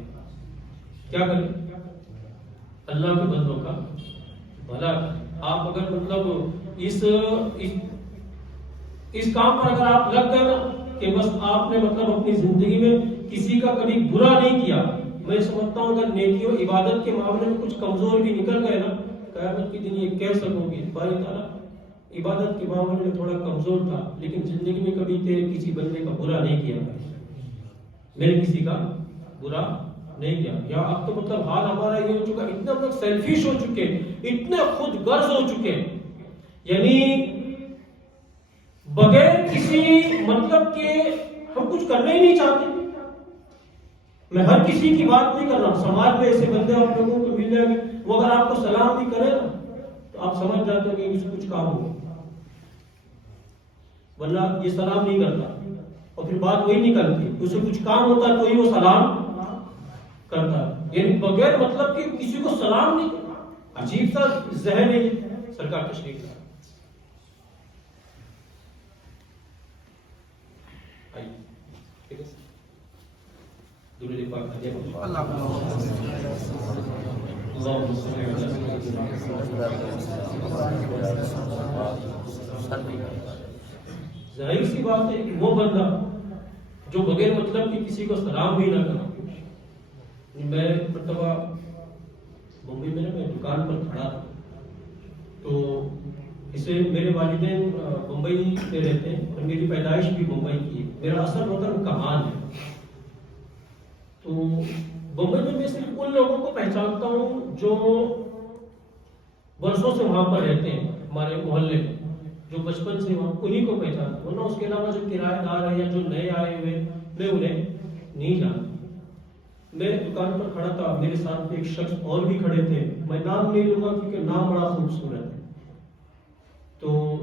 کیا کرے؟ اللہ کے بندوں کا بھلا. آپ اگر مطلب اس کام پر اگر آپ لگ گئے نا کہ بس آپ نے مطلب اپنی زندگی میں کسی کا کبھی برا نہیں کیا، میں سمجھتا ہوں اگر نیکی و عبادت کے معاملے میں کچھ کمزور بھی نکل گئے نا، قیامت کے دن یہ کہہ سکو گے باری تعالیٰ عبادت کے معاملے میں تھوڑا کمزور تھا لیکن زندگی میں کبھی کسی بندے کا برا نہیں کیا، میں نے کسی کا برا نہیں کیا. یا اب تو مطلب حال ہمارا یہ ہو چکا، اتنا لوگ سیلفش ہو چکے، اتنے خود غرض ہو چکے، یعنی بغیر کسی مطلب کے ہم کچھ کرنا ہی نہیں چاہتے. میں ہر کسی کی بات نہیں کر رہا ہوں، سماج میں ایسے بندے آپ لوگوں کو مل جائیں گے وہ اگر آپ کو سلام بھی کرے نا تو آپ سمجھ جاتے ہو کہ اس کچھ کام ہو، ورنہ یہ سلام نہیں کرتا اور پھر بات وہی نکلتی، اسے کچھ کام ہوتا ہے تو ہی وہ سلام کرتا ہے. یعنی بغیر مطلب کہ کسی کو سلام نہیں کرتا. عجیب سا ذہن ہے سرکار تشریف لا. ٹھیک ہے درود پاک ظاہر سی بات ہے کہ وہ بندہ جو بغیر مطلب کہ کسی کو سلام بھی نہ کرے. میں مرتبہ بمبئی میں میں دکان پر کھڑا تھا تو اسے میرے والدین بمبئی میں رہتے ہیں اور میری پیدائش بھی بمبئی کی ہے، میرا اصل وطن کمان ہے. تو بمبئی میں صرف ان لوگوں کو پہچانتا ہوں جو برسوں سے وہاں پر رہتے ہیں، ہمارے محلے میں جو بچپن سے وہاں، انہی کو پہچانتا ہوں. اس کے علاوہ جو کرایہ دار ہیں یا جو نئے آئے ہوئے میں انہیں نہیں جانتا. میں دکان پر کھڑا تھا، میرے ساتھ ایک شخص اور بھی کھڑے تھے، میں نام نہیں لوں گا کیونکہ نام بڑا خوبصورت ہے. تو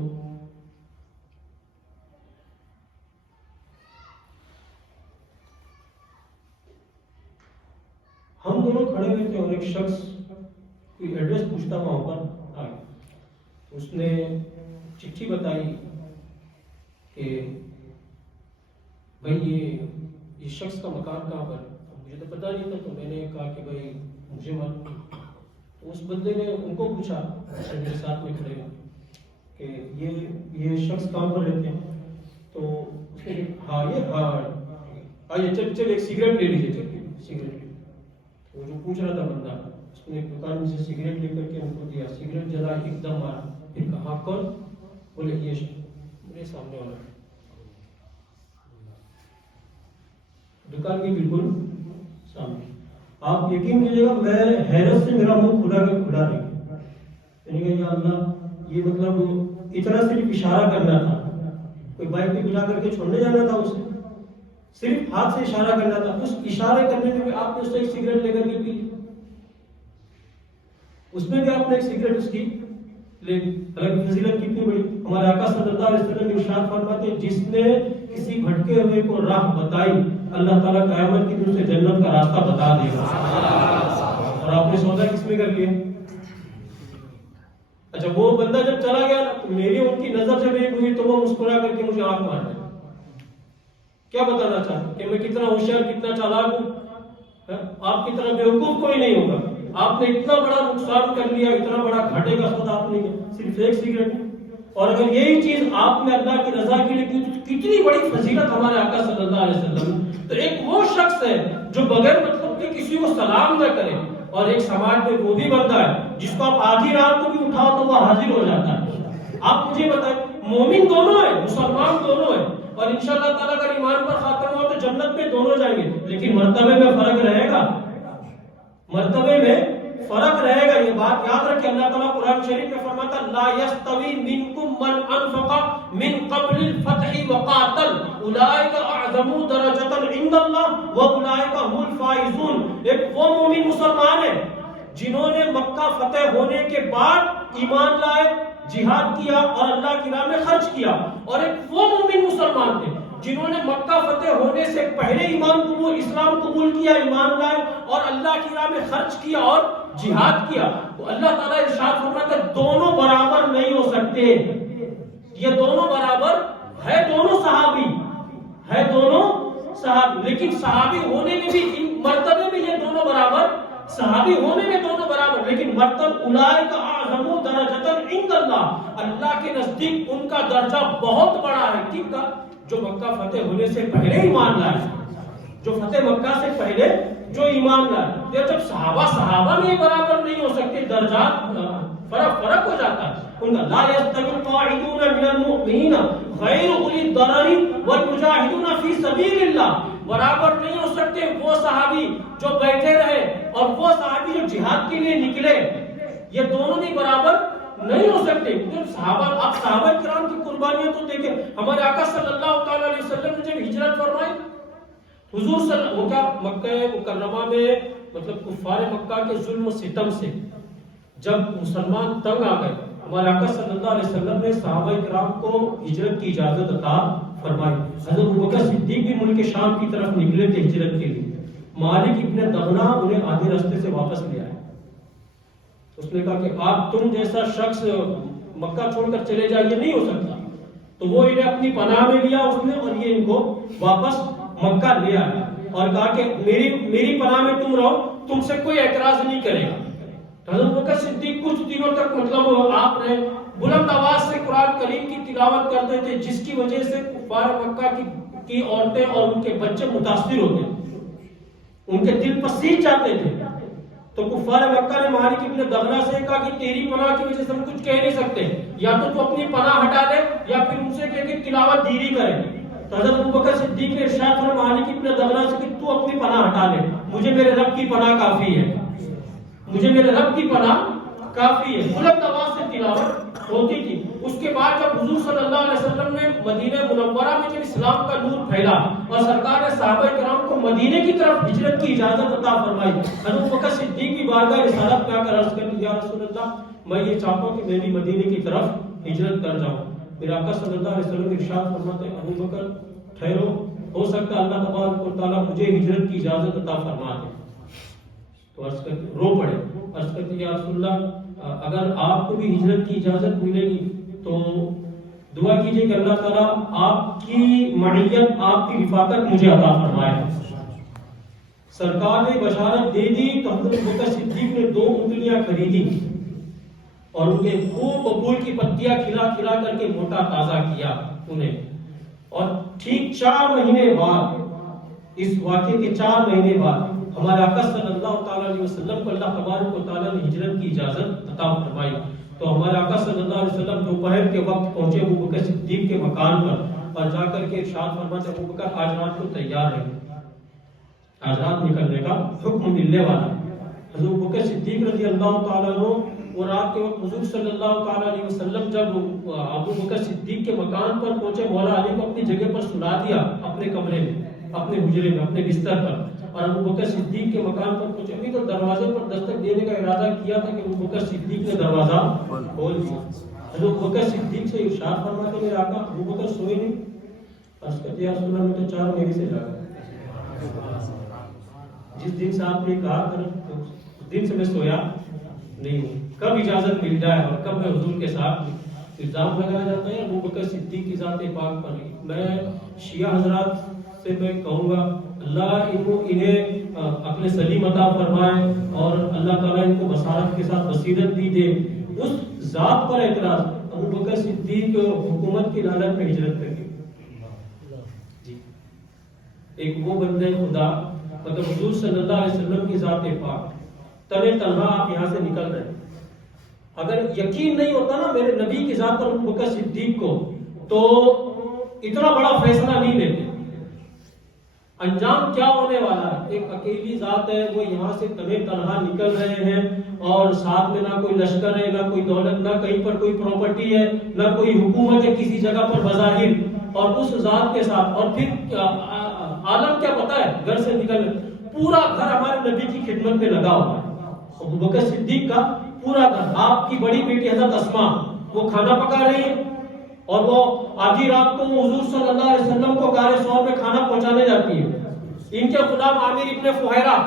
ہم دونوں کھڑے ہوئے تھے اور ایک شخص کوئی ایڈریس پوچھتا وہاں پر آ گیا. اس نے چٹھی بتائی کہ بھائی یہ شخص کا مکان کہاں پر. مجھے تو پتا نہیں تھا تو میں نے کہا کہ بھائی مجھے معلوم. تو اس بندے نے ان کو پوچھا میرے ساتھ میں کھڑے کہ یہ شخص کہاں پر رہتے ہیں. تو اس نے ہاں آئیے چل ایک سگریٹ لے لیجیے. چل سگریٹ وہ جو پوچھ رہا تھا بندہ، اس نے دکان میں سے سگریٹ لے کر کے ان کو دیا. سگریٹ جلا ایک دم مارا، پھر کہا کون؟ بولے یہ میرے سامنے والا دکان کے بالکل سامنے. آپ یقین کیجیے گا میں حیرت سے میرا منہ کھلا رہ گیا. یعنی کہ یا اللہ یہ مطلب اتنا صرف اشارہ کرنا تھا، کوئی بائک پہ بلا کر کے چھوڑنے جانا تھا، اسے صرف ہاتھ سے اشارہ کرنا تھا. اس اشارے کرنے میں بھی آپ نے اس سے ایک سگریٹ لے کر کے پی، اس میں بھی آپ نے ایک سگریٹ اس کی لے لی. حالانکہ فضیلت کتنی بڑی. ہمارے آقا صلی اللہ علیہ وسلم ارشاد فرماتے ہیں جس نے کسی بھٹکے ہوئے کو راہ بتائی اللہ تعالیٰ قیامت کے دن سے جنت کا راستہ بتا دے گا. اور آپ نے سودا کس میں کر لیا؟ اچھا وہ بندہ جب چلا گیا میری ان کی نظر جب ایک ہوئی تو وہ مسکرا کر کے مجھے آنکھ مار دیا. کیا بتانا چاہتا کہ میں کتنا ہوشیار کتنا چالاک ہوں؟ آپ کی طرح بیوقوف کوئی نہیں ہوگا. آپ نے اتنا بڑا نقصان کر لیا, اتنا بڑا گھاٹے کا سودا آپ نے کیا صرف ایک سگریٹ. اور اگر یہی چیز آپ نے اللہ کی رضا کے لیے کی تو کتنی بڑی فضیلت ہمارے آقا صلی اللہ علیہ وسلم. تو ایک وہ شخص ہے جو بغیر مطلب کہ کسی کو سلام نہ کرے, اور ایک سماج میں وہ بھی بندہ ہے جس کو آپ آدھی رات کو بھی اٹھاؤ تو وہ حاضر ہو جاتا ہے. آپ مجھے بتائیں, مومن دونوں ہیں, مسلمان دونوں ہیں, اور انشاءاللہ تعالیٰ اگر ایمان پر خاتمہ ہو تو جنت میں دونوں جائیں گے, لیکن مرتبے میں فرق رہے گا. مرتبے میں فرق رہے گا. یہ بات یاد رکھیں, اللہ تعالیٰ قرآن شریف میں فرماتا لا یستوی منکم من انفق من قبل الفتح وقاتل اولئک اعظم درجۃ عند اللہ واولئک هم الفائزون. ایک وہ مومن مسلمان ہے جنہوں نے مکہ فتح ہونے کے بعد ایمان لائے, جہاد کیا اور اللہ کی راہ میں خرچ کیا, اور ایک وہ مومن مسلمان تھے جنہوں نے مکہ فتح ہونے سے پہلے اسلام قبول کیا, ایمان لائے اور اللہ کی راہ میں خرچ کیا اور جہاد کیا. تو اللہ تعالیٰ ارشاد فرماتا ہے دونوں برابر نہیں ہو سکتے. یہ دونوں برابر ہے, دونوں صحابی ہے, دونوں صحابی, لیکن صحابی ہونے میں بھی مرتبے میں یہ دونوں برابر, صحابی ہونے میں دونوں برابر, لیکن مرتب اولئک اعظم درجۃ عند اللہ, اللہ کے نزدیک ان کا درجہ بہت بڑا ہے. کن کا؟ جو مکہ فتح ہونے سے پہلے ایمان لائے, جو فتح مکہ سے پہلے جو ایمان لائے. جب صحابہ میں برابر نہیں ہو سکتے, درجات فرق ہو جاتا ہے. ان کا لا یستوی القاعدون من المؤمنین غیر اولی الضرر والمجاہدون فی سبیل اللہ. برابر نہیں ہو سکتے وہ صحابی جو بیٹھے رہے اور وہ صحابی جو جہاد کے لیے نکلے, یہ دونوں بھی برابر نہیں ہو سکتے. آپ صحابہ کرام کی قربانیاں تو دیکھیں. ہمارے آقا صلی اللہ تعالی علیہ وسلم نے جب ہجرت فرمائی, حضور صلی اللہ علیہ وسلم مکہ مکرمہ میں مطلب کفار مکہ کے ظلم و ستم سے جب مسلمان تنگ آ گئے, ہمارے آقا صلی اللہ علیہ وسلم نے صحابہ کرام کو ہجرت کی اجازت عطا فرمائی. حضرت ابوبکر صدیق بھی ملک شام کی طرف نکلے تھے ہجرت کے لیے. مالک ابن دغنا انہیں آدھے راستے سے واپس لے آئے. اس نے کہا کہ آپ تم جیسا شخص مکہ چھوڑ کر چلے جائے, یہ نہیں ہو سکتا. تو وہ انہیں اپنی پناہ میں لیا اس نے, اور یہ ان کو واپس مکہ لے آیا اور کہا کہ میری پناہ میں تم رہو, تم سے کوئی اعتراض نہیں کرے گا. حضرت بکر صدیق کچھ دنوں تک مطلب آپ نے بلند آواز سے قرآن کریم کی تلاوت کرتے تھے, جس کی وجہ سے کفار مکہ کی عورتیں اور ان کے بچے متاثر ہوتے, ان کے دل پسیج جاتے تھے. تو کفار مکہ نے مالک ابن دغنا سے کہا کہ تیری پناہ کی وجہ سے ہم کچھ کہہ نہیں سکتے, یا تو اپنی پناہ ہٹا دے یا پھر ان سے کہہ کہ تلاوت دھیری کرے. تو حضرت ابوبکر صدیق نے ارشاد فرمایا مالک ابن دغنا سے کہ تو اپنی پناہ ہٹا لے, مجھے میرے رب کی پناہ کافی ہے, مجھے میرے رب کی پناہ کافی ہے. بلند آواز سے تلاوت ہوتی تھی. اس کے بعد جب حضور صلی اللہ علیہ وسلم نے مدینہ منورہ میں جب اسلام کا نور پھیلا اور سرکار نے صحابہ کرام کو مدینے کی طرف ہجرت کی اجازت عطا فرمائی, حضرت بکر صدیق کی بارگاہ رسالت میں آ کر عرض کرتی یا رسول اللہ میں یہ چاہتا ہوں کہ میں بھی مدینے کی طرف ہجرت کر جاؤں. میرے آقا صلی اللہ علیہ وسلم ارشاد فرماتے ہیں ابو بکر ٹھہرو, ہو سکتا ہے اللہ تبارک و تعالیٰ مجھے ہجرت کی اجازت عطا فرما دے. تو عرض کرتے رو پڑے, عرض کرتے یا رسول اللہ اگر آپ کو بھی ہجرت کی اجازت ملے گی تو دعا کیجئے کہ اللہ تعالیٰ آپ کی معیت, آپ کی رفاقت مجھے عطا فرمائے. سرکار نے بشارت دے دی تو حضرت بکر صدیق نے 2 انگلیاں خریدی اور ان کے خوب ببول کی پتیاں کھلا کھلا کر کے موٹا تازہ کیا انہیں. اور ٹھیک 4 مہینے بعد, اس واقعے کے 4 مہینے بعد ہمارے آقا صلی اللہ تعالی علیہ وسلم کو اللہ تبارک و تعالی نے ہجرت کی اجازت عطا فرمائی. تو ہمارے آقا صلی اللہ علیہ وسلم دوپہر کے وقت پہنچے ابو بکر صدیق کے مکان پر اور جا کر کے ارشاد فرماتے ابو بکر آج رات کو تیار ہے, آج رات نکلنے کا حکم ملنے والا. حضرت ابو بکر صدیق رضی اللہ تعالیٰ عنہ وہ رات کے وقت حضور صلی اللہ تعالیٰ علیہ وسلم جب ابو بکر صدیق کے مکان پر پہنچے, مولا علی کو اپنی جگہ پر سلا دیا, اپنے کمرے میں, اپنے حجرے میں, اپنے بستر پر, اور ابو بکر صدیق کے مکان پر پہنچے. ابھی تو دروازے پر دستک دینے کا ارادہ کیا تھا کہ ابو بکر صدیق نے دروازہ کھول دیا. حضرت ابو بکر صدیق سے ارشاد فرماتے میرے آقا ابو بکر سوئے نہیں. عرض کرتے یا رسول اللہ میں تو 4 مہینے سے جاگا. جس دن سے آپ نے کہا اس دن سے میں سویا نہیں ہوں، کب اجازت مل جائے اور کب میں حضور کے ساتھ الزام لگایا جاتا ہے ابو بکر صدیق کی ذات پاک پر. میں شیعہ حضرات سے میں کہوں گا اللہ انہیں اپنے سلیم عطا فرمائے اور اللہ تعالیٰ ان کو بصارت کے ساتھ بصیرت بھی دے. اس ذات پر اعتراض ابو بکر صدیق حکومت کی لالچ میں ہجرت کر گئے. ایک وہ بندے خدا مطلب حضور صلی اللہ علیہ وسلم کی ذات پاک تنے تنہا آپ یہاں سے نکل رہے ہیں. اگر یقین نہیں ہوتا نا میرے نبی کی ذات پر ابو بکر صدیق کو تو اتنا بڑا فیصلہ نہیں لیتے. انجام کیا ہونے والا ہے؟ ایک اکیلی ذات ہے، وہ یہاں سے تنے تنہا نکل رہے ہیں اور ساتھ میں نہ کوئی لشکر ہے، نہ کوئی دولت، نہ کہیں پر کوئی پراپرٹی ہے، نہ کوئی حکومت ہے کسی جگہ پر بظاہر، اور اس ذات کے ساتھ. اور پھر عالم کیا پتا ہے گھر سے نکل پورا گھر ہمارے نبی کی خدمت میں لگا ہوا ہے. ابو بکر صدیق کا پورا گھر، آپ کی بڑی بیٹی حضرت اسماء وہ کھانا پکا رہی ہے اور وہ آدھی رات کو حضور صلی اللہ علیہ وسلم کو غار ثور میں کھانا پہنچانے جاتی ہے. ان کے غلام عامر ابن فہیرہ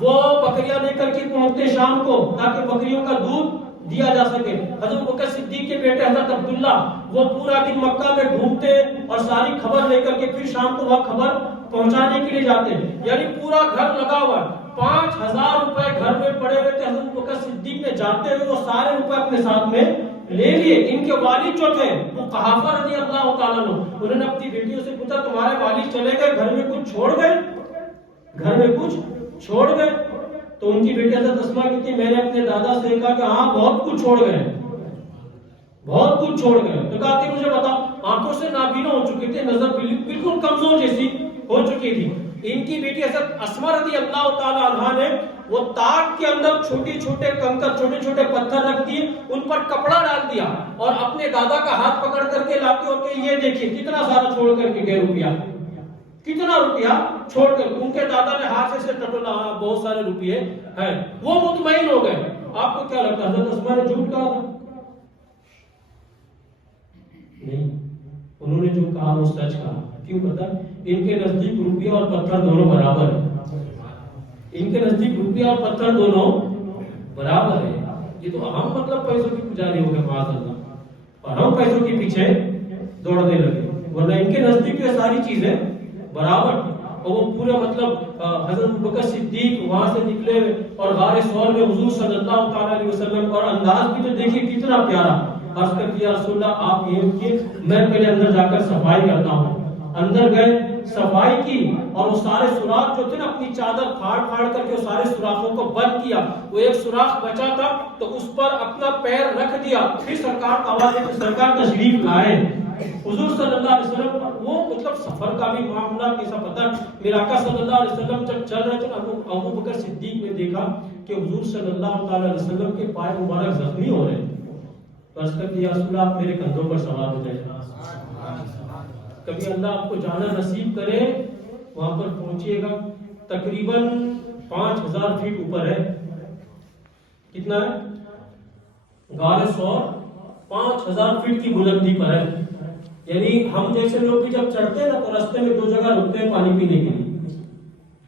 وہ بکریاں لے کر کے پہنچتے شام کو تاکہ بکریوں کا دودھ دیا جا سکے. حضرت بکر صدیق کے بیٹے حضرت عبداللہ وہ پورا دن مکہ میں گھومتے اور ساری خبر لے کر کے پھر شام کو وہ خبر پہنچانے کے لیے جاتے ہیں. یعنی پورا گھر لگا ہوا ہے. 5,000 روپے گھر میں پڑے ہوئے تھے. حضرت بکر صدیق نے جاتے ہوئے وہ سارے روپے اپنے ساتھ میں لے لیے. ان کے والد جو تھے وہ قحافہ رضی اللہ تعالیٰ عنہ، انہوں نے اپنی بیٹیوں سے پوچھا تمہارے والد چلے گئے، گھر میں کچھ چھوڑ گئے؟ گھر میں کچھ چھوڑ گئے؟ تو ان کی بیٹی حضرت اسماء کہتی میں نے اپنے دادا سے کہا کہ ہاں بہت کچھ چھوڑ گئے، بہت کچھ چھوڑ گئے. تو کہا کہ مجھے بتا. آنکھوں سے نابینا ہو چکے تھے، نظر بالکل کمزور جیسی ہو چکی تھی. ان کی بیٹی حضرت اسماء رضی اللہ تعالی عنہا نے وہ تاک کے اندر چھوٹے چھوٹے کنکر، چھوٹے چھوٹے پتھر رکھ دیے، ان پر کپڑا ڈال دیا اور اپنے دادا کا ہاتھ پکڑ کر کے لاتے اور کہ یہ دیکھیے کتنا سارا چھوڑ کر کے گئے روپیہ، کتنا روپیہ چھوڑ کر. ان کے دادا نے ہاتھ سے ٹٹولا، بہت سارے روپیے ہیں. وہ مطمئن ہو گئے. آپ کو کیا لگتا ہے حضرت اسماء نے جھوٹ کہا تھا؟ نہیں، انہوں نے جو کہا وہ سچ کہا. کیوں پتا؟ ان کے نزدیک روپیہ اور پتھر دونوں برابر ہیں. ان کے نزدیک روپیہ اور پتھر دونوں برابر ہیں. یہ تو ہم مطلب پیسوں کی پجاری ہو گئے معاذ اللہ، اور ہم پیسوں کے پیچھے دوڑنے لگے، ورنہ ان کے نزدیک یہ ساری چیزیں برابر تھی. اور وہ پورا مطلب حضرت بکر صدیق وہاں سے نکلے اور غار ثور میں حضور صلی اللہ تعالی علیہ وسلم، اور انداز بھی تو دیکھیے کتنا پیارا. عرض کر دیا رسول اللہ آپ یہ کہ میں پہلے اندر جا کر صفائی کرتا ہوں. اندر گئے، صفائی کی، اور وہ سارے سوراخ جو تھے نا اپنی چادر پھاڑ پھاڑ کر کے سارے سوراخوں کو بند کیا. وہ ایک سوراخ بچا تھا تو اس پر اپنا پیر رکھ دیا. پھر سرکار کا آواز ہے کہ سرکار تشریف لائے. حضور صلی اللہ علیہ وسلم وہ مطلب سفر کا بھی معاملہ کیسا پتہ. میرے آقا صلی اللہ علیہ وسلم جب چل رہے تھے ابو بکر صدیق نے دیکھا کہ حضور صلی اللہ تعالی علیہ وسلم کے پائے مبارک زخمی ہو رہے ہیں. فرض کر دیا رسول اللہ آپ میرے کندھوں پر سوار ہو جائیں. کبھی اللہ آپ کو جانا نصیب کرے وہاں پر پہنچیے گا. تقریباً 5,000 فیٹ اوپر ہے. کتنا ہے؟ غار ثور 5,000 فیٹ کی بلندی پر ہے. یعنی ہم جیسے لوگ بھی جب چڑھتے ہیں نا تو راستے میں 2 جگہ رکتے ہیں پانی پینے کے لیے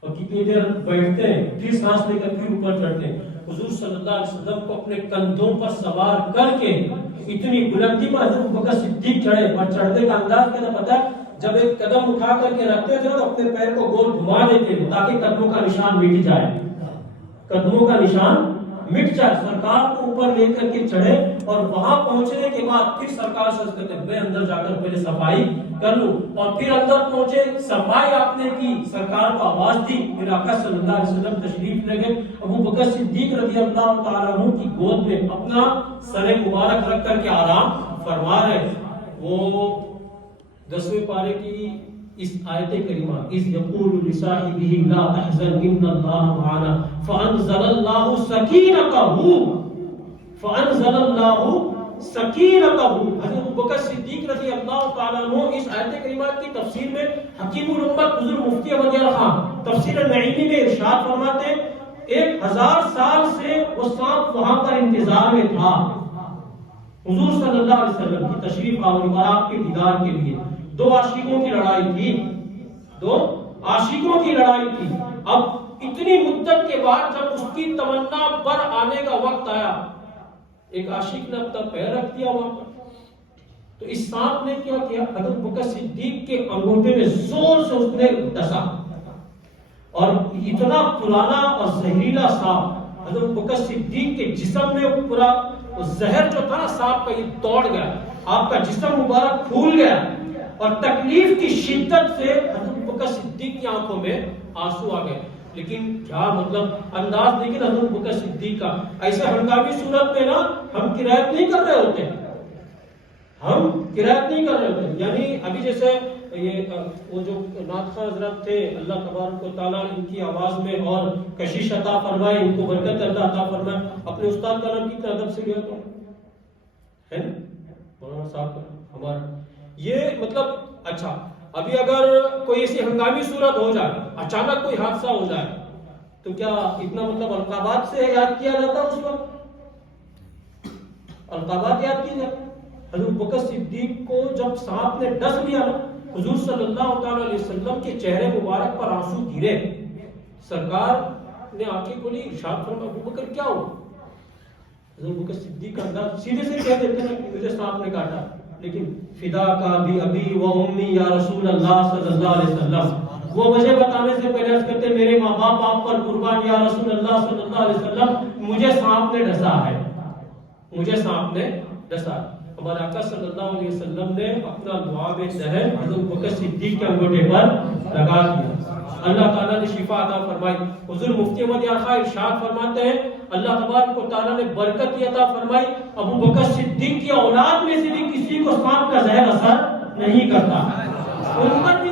اور کتنی دیر بیٹھتے ہیں، پھر سانس لے کر پھر اوپر چڑھتے ہیں. حضور صلی اللہ علیہ وسلم کو اپنے کندھوں پر سوار کر کے اتنی بلندی پر حضرت بکر صدیق چڑھے. اور چڑھنے کا انداز کیا پتا ہے؟ جب ایک قدم اٹھا کر کے رکھتے تھے تو اپنے پیر کو گول گھما دیتے تاکہ قدموں کا نشان مٹ جائے، قدموں کا نشان مٹ جائے. سرکار کو اوپر لے کر کے چڑھے اور وہاں پہنچنے کے بعد پھر سرکار سے کہتے میں اندر جا کر پہلے صفائی کر لوں. اور پھر اندر پہنچے، صفائی آپ نے کی، سرکار کو آواز دی، پھر آقا صلی اللہ علیہ وسلم تشریف لے گئے. ابو بکر صدیق رضی اللہ تعالیٰ عنہ کی گود میں اپنا سر مبارک رکھ کر کے آرام فرما رہے. وہ 10ویں پارے کی اس آیت کریمہ اذ یقول لصاحبہ لا تحزن ان اللہ معنا فانزل اللہ سکینتہ. حضرت بکر صدیق رضی اللہ تعالیٰ عنہ اس آیت کریمہ کی تفسیر میں حکیم الامت حضرت مفتی احمد یار خان تفسیر نعیمی میں ارشاد فرماتے 1000 سال سے وہ سانپ وہاں پر انتظار میں تھا حضور صلی اللہ علیہ وسلم کی تشریف آوری اور آپ کے دیدار کے لیے. 2 عاشقوں کی لڑائی تھی، 2 عاشقوں کی لڑائی تھی. اب اتنی مدت کے بعد جب اس کی تمنا پر آنے کا وقت آیا، ایک عاشق نے اپنا پیر رکھ دیا وہاں پر. تو اس سانپ نے کیا کیا؟ حضرت بکر صدیق کے انگوٹھے میں زور سے اس نے ڈسا، اور اتنا پرانا اور زہریلا سانپ حضرت بکر صدیق کے جسم میں پورا زہر جو تھا نا سانپ کا، یہ دوڑ گیا، آپ کا جسم مبارک پھول گیا، اور تکلیف کی شدت سے حضرت بکر صدیق کی آنکھوں میں آنسو آ گئے. لیکن کیا مطلب انداز دیکھیں حضرت بکر صدیق کا. ایسے ہنگامی صورت میں نا ہم قرایت نہیں کر رہے ہوتے، ہم قرایت نہیں کر رہے ہوتے. یعنی ابھی جیسے یہ وہ جو نعت خواں حضرات تھے، اللہ تبارک و تعالیٰ ان کی آواز میں اور کشش عطا فرمائے، ان کو برکت عطا فرمائے. اپنے استاد کا نام کتنا ادب سے لیا تو ہے نا مولانا صاحب کا ہمارا. یہ مطلب اچھا ابھی اگر کوئی ایسی ہنگامی صورت ہو جائے، اچانک کوئی حادثہ ہو جائے، تو کیا اتنا مطلب القابات سے یاد کیا جاتا اس وقت؟ القابات یاد کیے جاتے. حضرت بکر صدیق کو جب سانپ نے ڈس لیا نا، حضور صلی اللہ تعالی علیہ وسلم کے چہرے مبارک پر آنسو گرے. سرکار نے آنکھیں کھولی، ارشاد فرمایا ابو بکر کیا ہوا؟ حضرت بکر صدیق کا انداز سیدھے سے کہہ دیتے ہیں کہ مجھے سانپ نے کاٹا، لیکن فدا کا بھی ابی و امی یا رسول اللہ صلی اللہ علیہ وسلم، وہ وجہ بتانے سے پہلے عرض کرتے میرے ماں باپ آپ پر قربان یا رسول اللہ صلی اللہ علیہ وسلم، مجھے سانپ نے ڈسا ہے، مجھے سانپ نے ڈسا. ہمارے آقا صلی اللہ علیہ وسلم نے اپنا لعاب دہن حضرت بکر صدیق کے انگوٹھے پر لگا دیا. اللہ تعالیٰ نے شفا عطا فرمائی. حضور مفتی احمد یار خان ارشاد فرماتے ہیں اللہ تبارک و تعالیٰ نے برکت عطا فرمائی. ابو بکر صدیق کی اولاد میں سے بھی کسی کو سانپ کا زہر اثر نہیں کرتا، ان پر بھی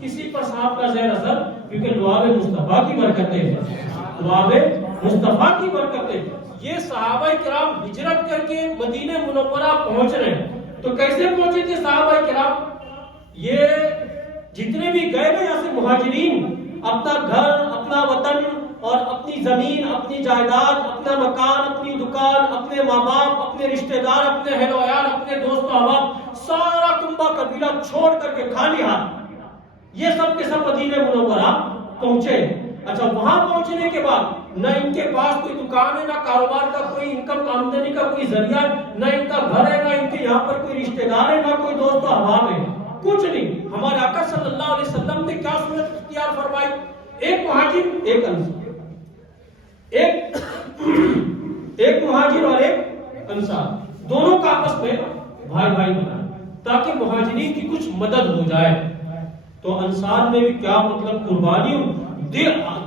کسی پر سانپ کا زہر اثر، کیونکہ لعاب مصطفیٰ کی برکتیں ہیں، لعاب مصطفیٰ کی برکتیں. یہ صحابہ کرام ہجرت کر کے مدینہ منورہ پہنچ رہے ہیں، تو کیسے پہنچے تھے صحابہ کرام؟ یہ جتنے بھی گئے نا یہاں سے مہاجرین، اپنا گھر، اپنا وطن اور اپنی زمین، اپنی جائیداد، اپنا مکان، اپنی دکان، اپنے ماں باپ، اپنے رشتہ دار، اپنے اہل و عیال، اپنے دوست و احباب، سارا کنبہ قبیلہ چھوڑ کر کے خالی ہاتھ یہ سب کے سب مدینہ منورہ پہنچے. اچھا وہاں پہنچنے کے بعد نہ ان کے پاس کوئی دکان ہے، نہ کاروبار کا کوئی انکم آمدنی کا کوئی ذریعہ ہے، نہ ان کا گھر ہے، نہ ان کے یہاں پر کوئی رشتہ دار ہے، نہ کوئی دوست و احباب ہے، کچھ نہیں. ہمارے آقا صلی اللہ علیہ وسلم نے کیا صورت اختیار فرمائی؟ ایک مہاجر ایک انصار، ایک مہاجر اور ایک انصار، دونوں کا آپس میں بھائی بھائی بنا تاکہ مہاجرین کی کچھ مدد ہو جائے. تو انصار نے بھی کیا مطلب قربانی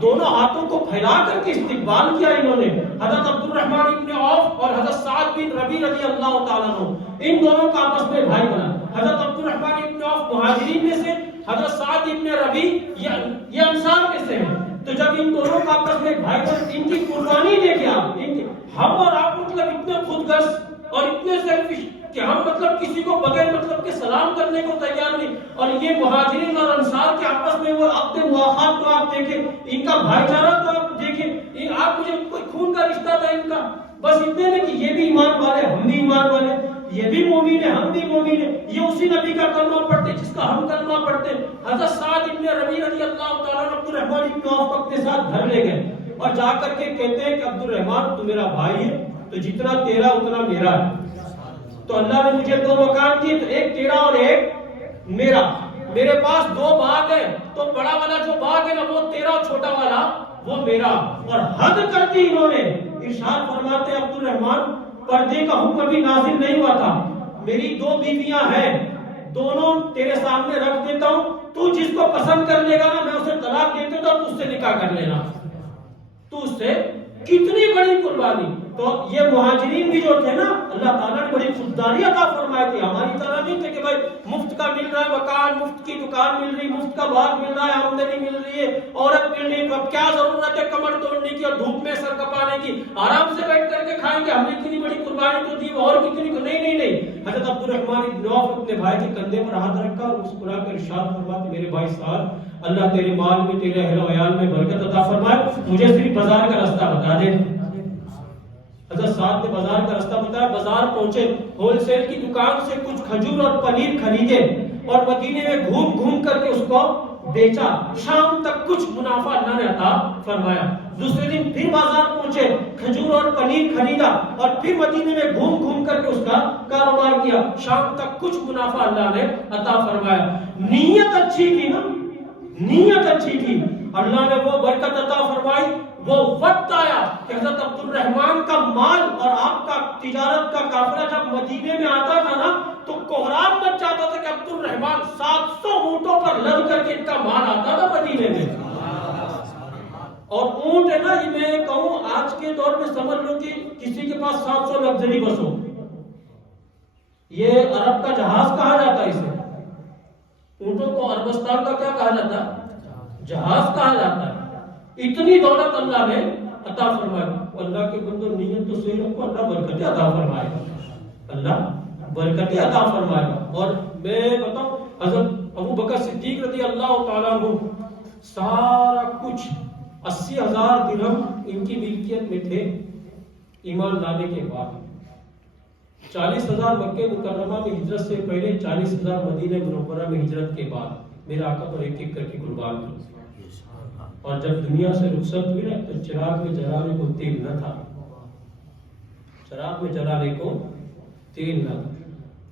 دونوں ہاتھوں کو پھیلا کر کے استقبال کیا انہوں نے. حضرت عبد الرحمن ابن عوف اور حضرت سعد بن ربیع رضی اللہ تعالیٰ عنہ، ان دونوں کا آپس میں بھائی بنا. حضرت عبد الرحمن ابن عوف مہاجرین میں سے، حضرت سعد ابن ربیع یہ انصار میں سے ہیں. تو جب ان دونوں کا آپس میں بھائی بنا، ان کی قربانی دیکھیں آپ. ہم اور آپ مطلب اتنے خود غرض اور اتنے سیلفش کہ ہم مطلب کسی کو بغیر مطلب کے سلام کرنے کو تیار نہیں. اور یہ مہاجرین اور انصار کے آپس میں وہ عقد مواخات کو آپ دیکھیں، ان کا بھائی چارہ کو آپ دیکھیں. آپ مجھے کوئی خون کا رشتہ تھا ان کا، بس اتنے میں کہ یہ بھی ایمان والے، ہم بھی ایمان والے، یہ بھی مومن ہے، ہم بھی مومن ہے. یہ اسی نبی کا کلمہ پڑھتے جس کا ہم کلمہ پڑھتے. حضرت سعد ابن ربیع رضی اللہ تعالیٰ عنہ عبد الرحمن ابن عوف کو اپنے ساتھ گھر لے گئے اور جا کر کے کہتے ہیں کہ عبد الرحمن تو میرا بھائی ہے، تو جتنا تیرا اتنا میرا ہے. تو اللہ نے مجھے دو مکان دیے، تو ایک تیرا اور ایک میرا. میرے پاس دو باغ ہے، تو بڑا والا جو باغ ہے نا وہ تیرا، چھوٹا والا وہ میرا. اور حد کر دی انہوں نے. ارشاد فرماتے عبد الرحمن پردے کا حکم بھی نازل نہیں ہوا تھا، میری دو بیویاں ہیں، دونوں تیرے سامنے رکھ دیتا ہوں، تو جس کو پسند کر لے گا نا میں اسے طلاق دے دیتا ہوں، تو اس سے نکاح کر لینا. تو اس سے کتنی بڑی قربانی. تو یہ مہاجرین بھی جو تھے نا اللہ تعالیٰ نے بڑی خودداری عطا فرمائی تھی. ہماری طرح نہیں تھے کہ بھائی مفت کا مل رہا ہے مکان، مفت کی دکان مل رہی، مفت کا باغ مل رہا ہے، آمدنی مل رہی ہے، عورت مل رہی ہے، تو اب کیا ضرورت ہے کمر توڑنے کی اور دھوپ میں سر کپانے کی، آرام سے بیٹھ کر کے کھائیں گے. ہم نے اتنی بڑی قربانی تو دی اور کتنی کو نہیں. حضرت عبد الرحمن ابن عوف اپنے بھائی کے کندھے پر ہاتھ رکھا اور مسکرا کر ارشاد فرماتے میرے بھائی صاحب اللہ تیرے مال میں، تیرے اہل و عیال میں برکت عطا فرمائے، مجھے صرف بازار کا راستہ بتا دے. حضرت سعد نے بازار کا راستہ بتایا. بازار پہنچے، ہول سیل کی دکان سے کچھ کھجور اور پنیر خریدے اور مدینے میں گھوم گھوم کر کے اس کو بیچا, شام تک کچھ منافع اللہ نے عطا فرمایا. دوسرے دن پھر بازار پہنچے, کھجور اور پنیر خریدا اور پھر مدینے میں گھوم گھوم کر کے اس کا کاروبار کیا, شام تک کچھ منافع اللہ نے عطا فرمایا. نیت اچھی تھی نا, نیت اچھی تھی, اللہ نے وہ برکت عطا فرمائی. وہ وقت آیا کہ حضرت عبد الرحمن کا مال اور آپ کا تجارت کا قافلہ جب مدینے میں آتا تھا نا تو کوہرام مچ جاتا تھا کہ عبد الرحمن 700 اونٹوں پر لد کر کے ان کا مال آتا تھا مدینے میں. اور اونٹ ہے نا, یہ میں کہوں آج کے دور میں سمجھ لو کہ کسی کے پاس 700 لگژری بس ہو, یہ عرب کا جہاز کہا جاتا ہے اسے. اونٹوں کو عربستان کا کیا کہا جاتا ہے؟ جہاز کہا جاتا ہے. اتنی دولت اللہ نے عطا فرمائی. اللہ کے بندو نیت تو صحیح رکھو, اللہ برکتیں عطا فرمائے گا, اللہ برکتیں عطا فرمائے گا. اور میں بتاؤں حضرت ابو بکر صدیق رضی اللہ تعالیٰ عنہ سارا کچھ 80,000 درہم ان کی ملکیت میں تھے ایمان لانے کے بعد. 40,000 مکہ مکرمہ میں ہجرت سے پہلے, 40,000 مدینہ منورہ میں ہجرت کے بعد. میرے آقا پر ایک ایک کر کے قربان کر. اور جب دنیا سے رخصت ہوئی نا تو چراغ میں جلانے کو تیل نہ تھا, چراغ میں جلانے کو تیل نہ تھا.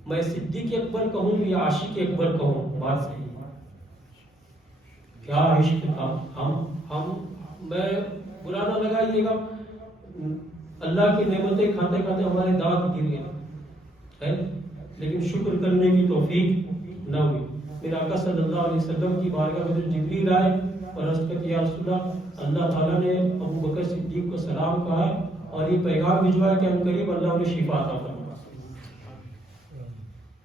میں صدیق اکبر کہوں یا عاشق اکبر کہوں, بات صحیح کیا عشق تھا. ہم میں برا نہ لگائیے گا, اللہ کی نعمتیں کھاتے کھاتے ہمارے دانت گر گئے, لیکن شکر کرنے کی توفیق نہ ہوئی. میرے آقا صلی اللہ علیہ وسلم کی بارگاہ میں جبریل آئے اور عرض کیا کہ یا رسول اللہ تعالیٰ نے ابو بکر صدیق کو سلام کہا اور یہ پیغام بھجوایا کہ ہم قریب اللہ انہیں شفا عطا فرمائے.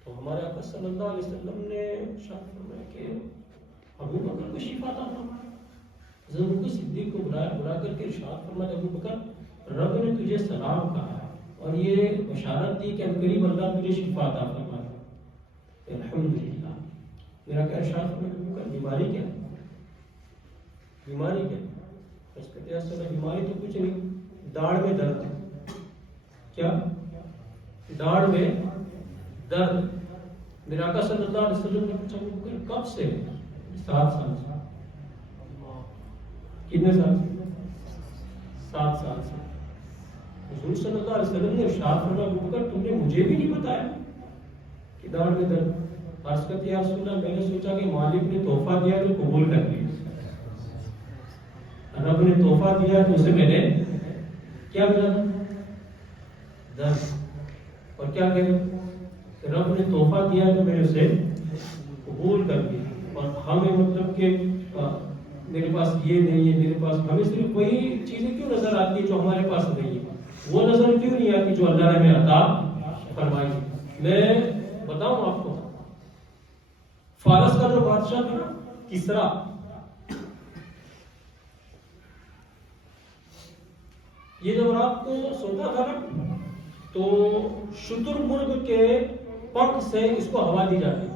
تو ہمارے آقا صلی اللہ علیہ وسلم نے ارشاد فرمایا کہ ابو بکر کو شفا عطا فرمائے. حضرت ابو بکر صدیق کو بلا کر کے ارشاد فرمایا ابو بکر رب نے تجھے سلام کہا ہے اور یہ بشارت دی کہ ہم قریب اللہ تجھے شفا عطا فرمائے. الحمدللہ. میرا کیا ارشاد فرمایا بیماری کیا, بیماری کیا؟ اس کا کیا سر بیماری تو کچھ نہیں, داڑھ میں درد. کیا داڑھ میں درد. میرے آقا صلی اللہ علیہ وسلم نے پوچھا کب سے؟ 7 سال سے. کتنے سال سے؟ 7 سال سے. حضور صلی اللہ علیہ وسلم نے ارشاد فرمایا ابو بکر تم نے مجھے بھی نہیں بتایا کہ داڑھ میں درد. عرض کرتے یا رسول اللہ میں نے سوچا کہ مالک نے تحفہ دیا تو قبول کر لیا, رب نے تحفہ دیا تو اسے میں نے کیا ملا درد. اور کیا کہہ رب نے تحفہ دیا تو میں اسے قبول کر لیا. اور ہمیں مطلب کہ میرے پاس یہ نہیں ہے, میرے پاس, ہمیں صرف وہی چیزیں کیوں نظر آتی ہیں جو ہمارے پاس نہیں ہے, وہ نظر کیوں نہیں آتی جو اللہ نے ہمیں عطا فرمائی. میں بتاؤں آپ کو, فارس کا جو بادشاہ تھا نا کسرا, یہ جب رات کو سوتا تھا نا تو شتر مرغ کے پنکھ سے اس کو ہوا دی جاتی.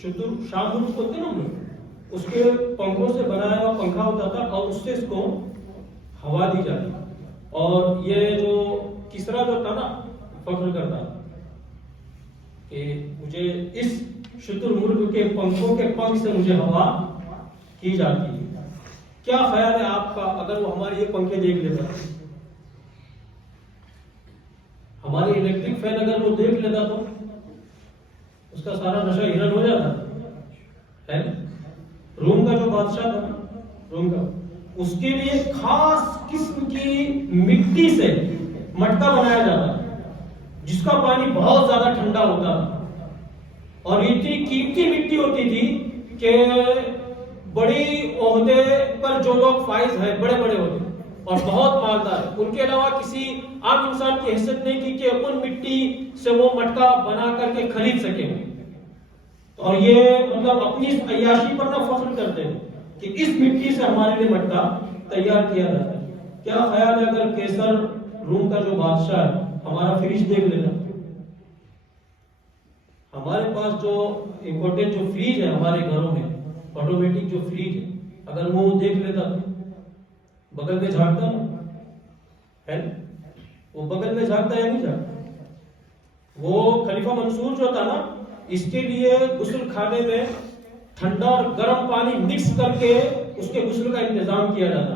شتر شاہ مرغ ہوتے نا, اس کے پنکھوں سے بنایا ہوا پنکھا ہوتا تھا اور اس سے اس کو ہوا دی جاتی. اور یہ جو کسرا جو تھا نا فخر کرتا کہ مجھے اس شتر مرغ کے پنکھوں کے پنکھ سے مجھے ہوا کی جاتی ہے. کیا خیال ہے آپ کا اگر وہ ہمارے یہ پنکھے دیکھ لیتا, ہمارے الیکٹرک فین اگر وہ دیکھ لیتا تو اس کا سارا نشہ ہرن ہو جاتا ہے. روم کا جو بادشاہ تھا نا, روم کا, اس کے لیے خاص قسم کی مٹی سے مٹکا بنایا جاتا جس کا پانی بہت زیادہ ٹھنڈا ہوتا تھا. اور اتنی قیمتی مٹی ہوتی تھی کہ بڑی عہدے پر جو لوگ فائز ہیں, بڑے بڑے عہدے اور بہت مالدار, ان کے علاوہ کسی عام انسان کی حیثیت نہیں تھی کہ ان مٹی سے وہ مٹکا بنا کر کے خرید سکیں. اور یہ مطلب اپنی اس عیاشی پر نہ فخر کرتے ہیں کہ اس مٹی سے ہمارے لیے مٹکا تیار کیا جاتا ہے. کیا خیال ہے اگر کیسر روم کا جو بادشاہ ہے ہمارا فریج دیکھ لیتا, ہمارے پاس جو امپورٹنٹ جو فریج ہے ہمارے گھروں میں, آٹومیٹک جو فریج ہے, اگر وہ دیکھ لیتا تو بغل میں جھانکتا ہے, وہ بغل میں جھانکتا ہے نہیں جھانکتا. وہ خلیفہ منصور جو تھا نا, اس کے لیے غسل خانے میں ٹھنڈا اور گرم پانی مکس کر کے اس کے غسل کا انتظام کیا جاتا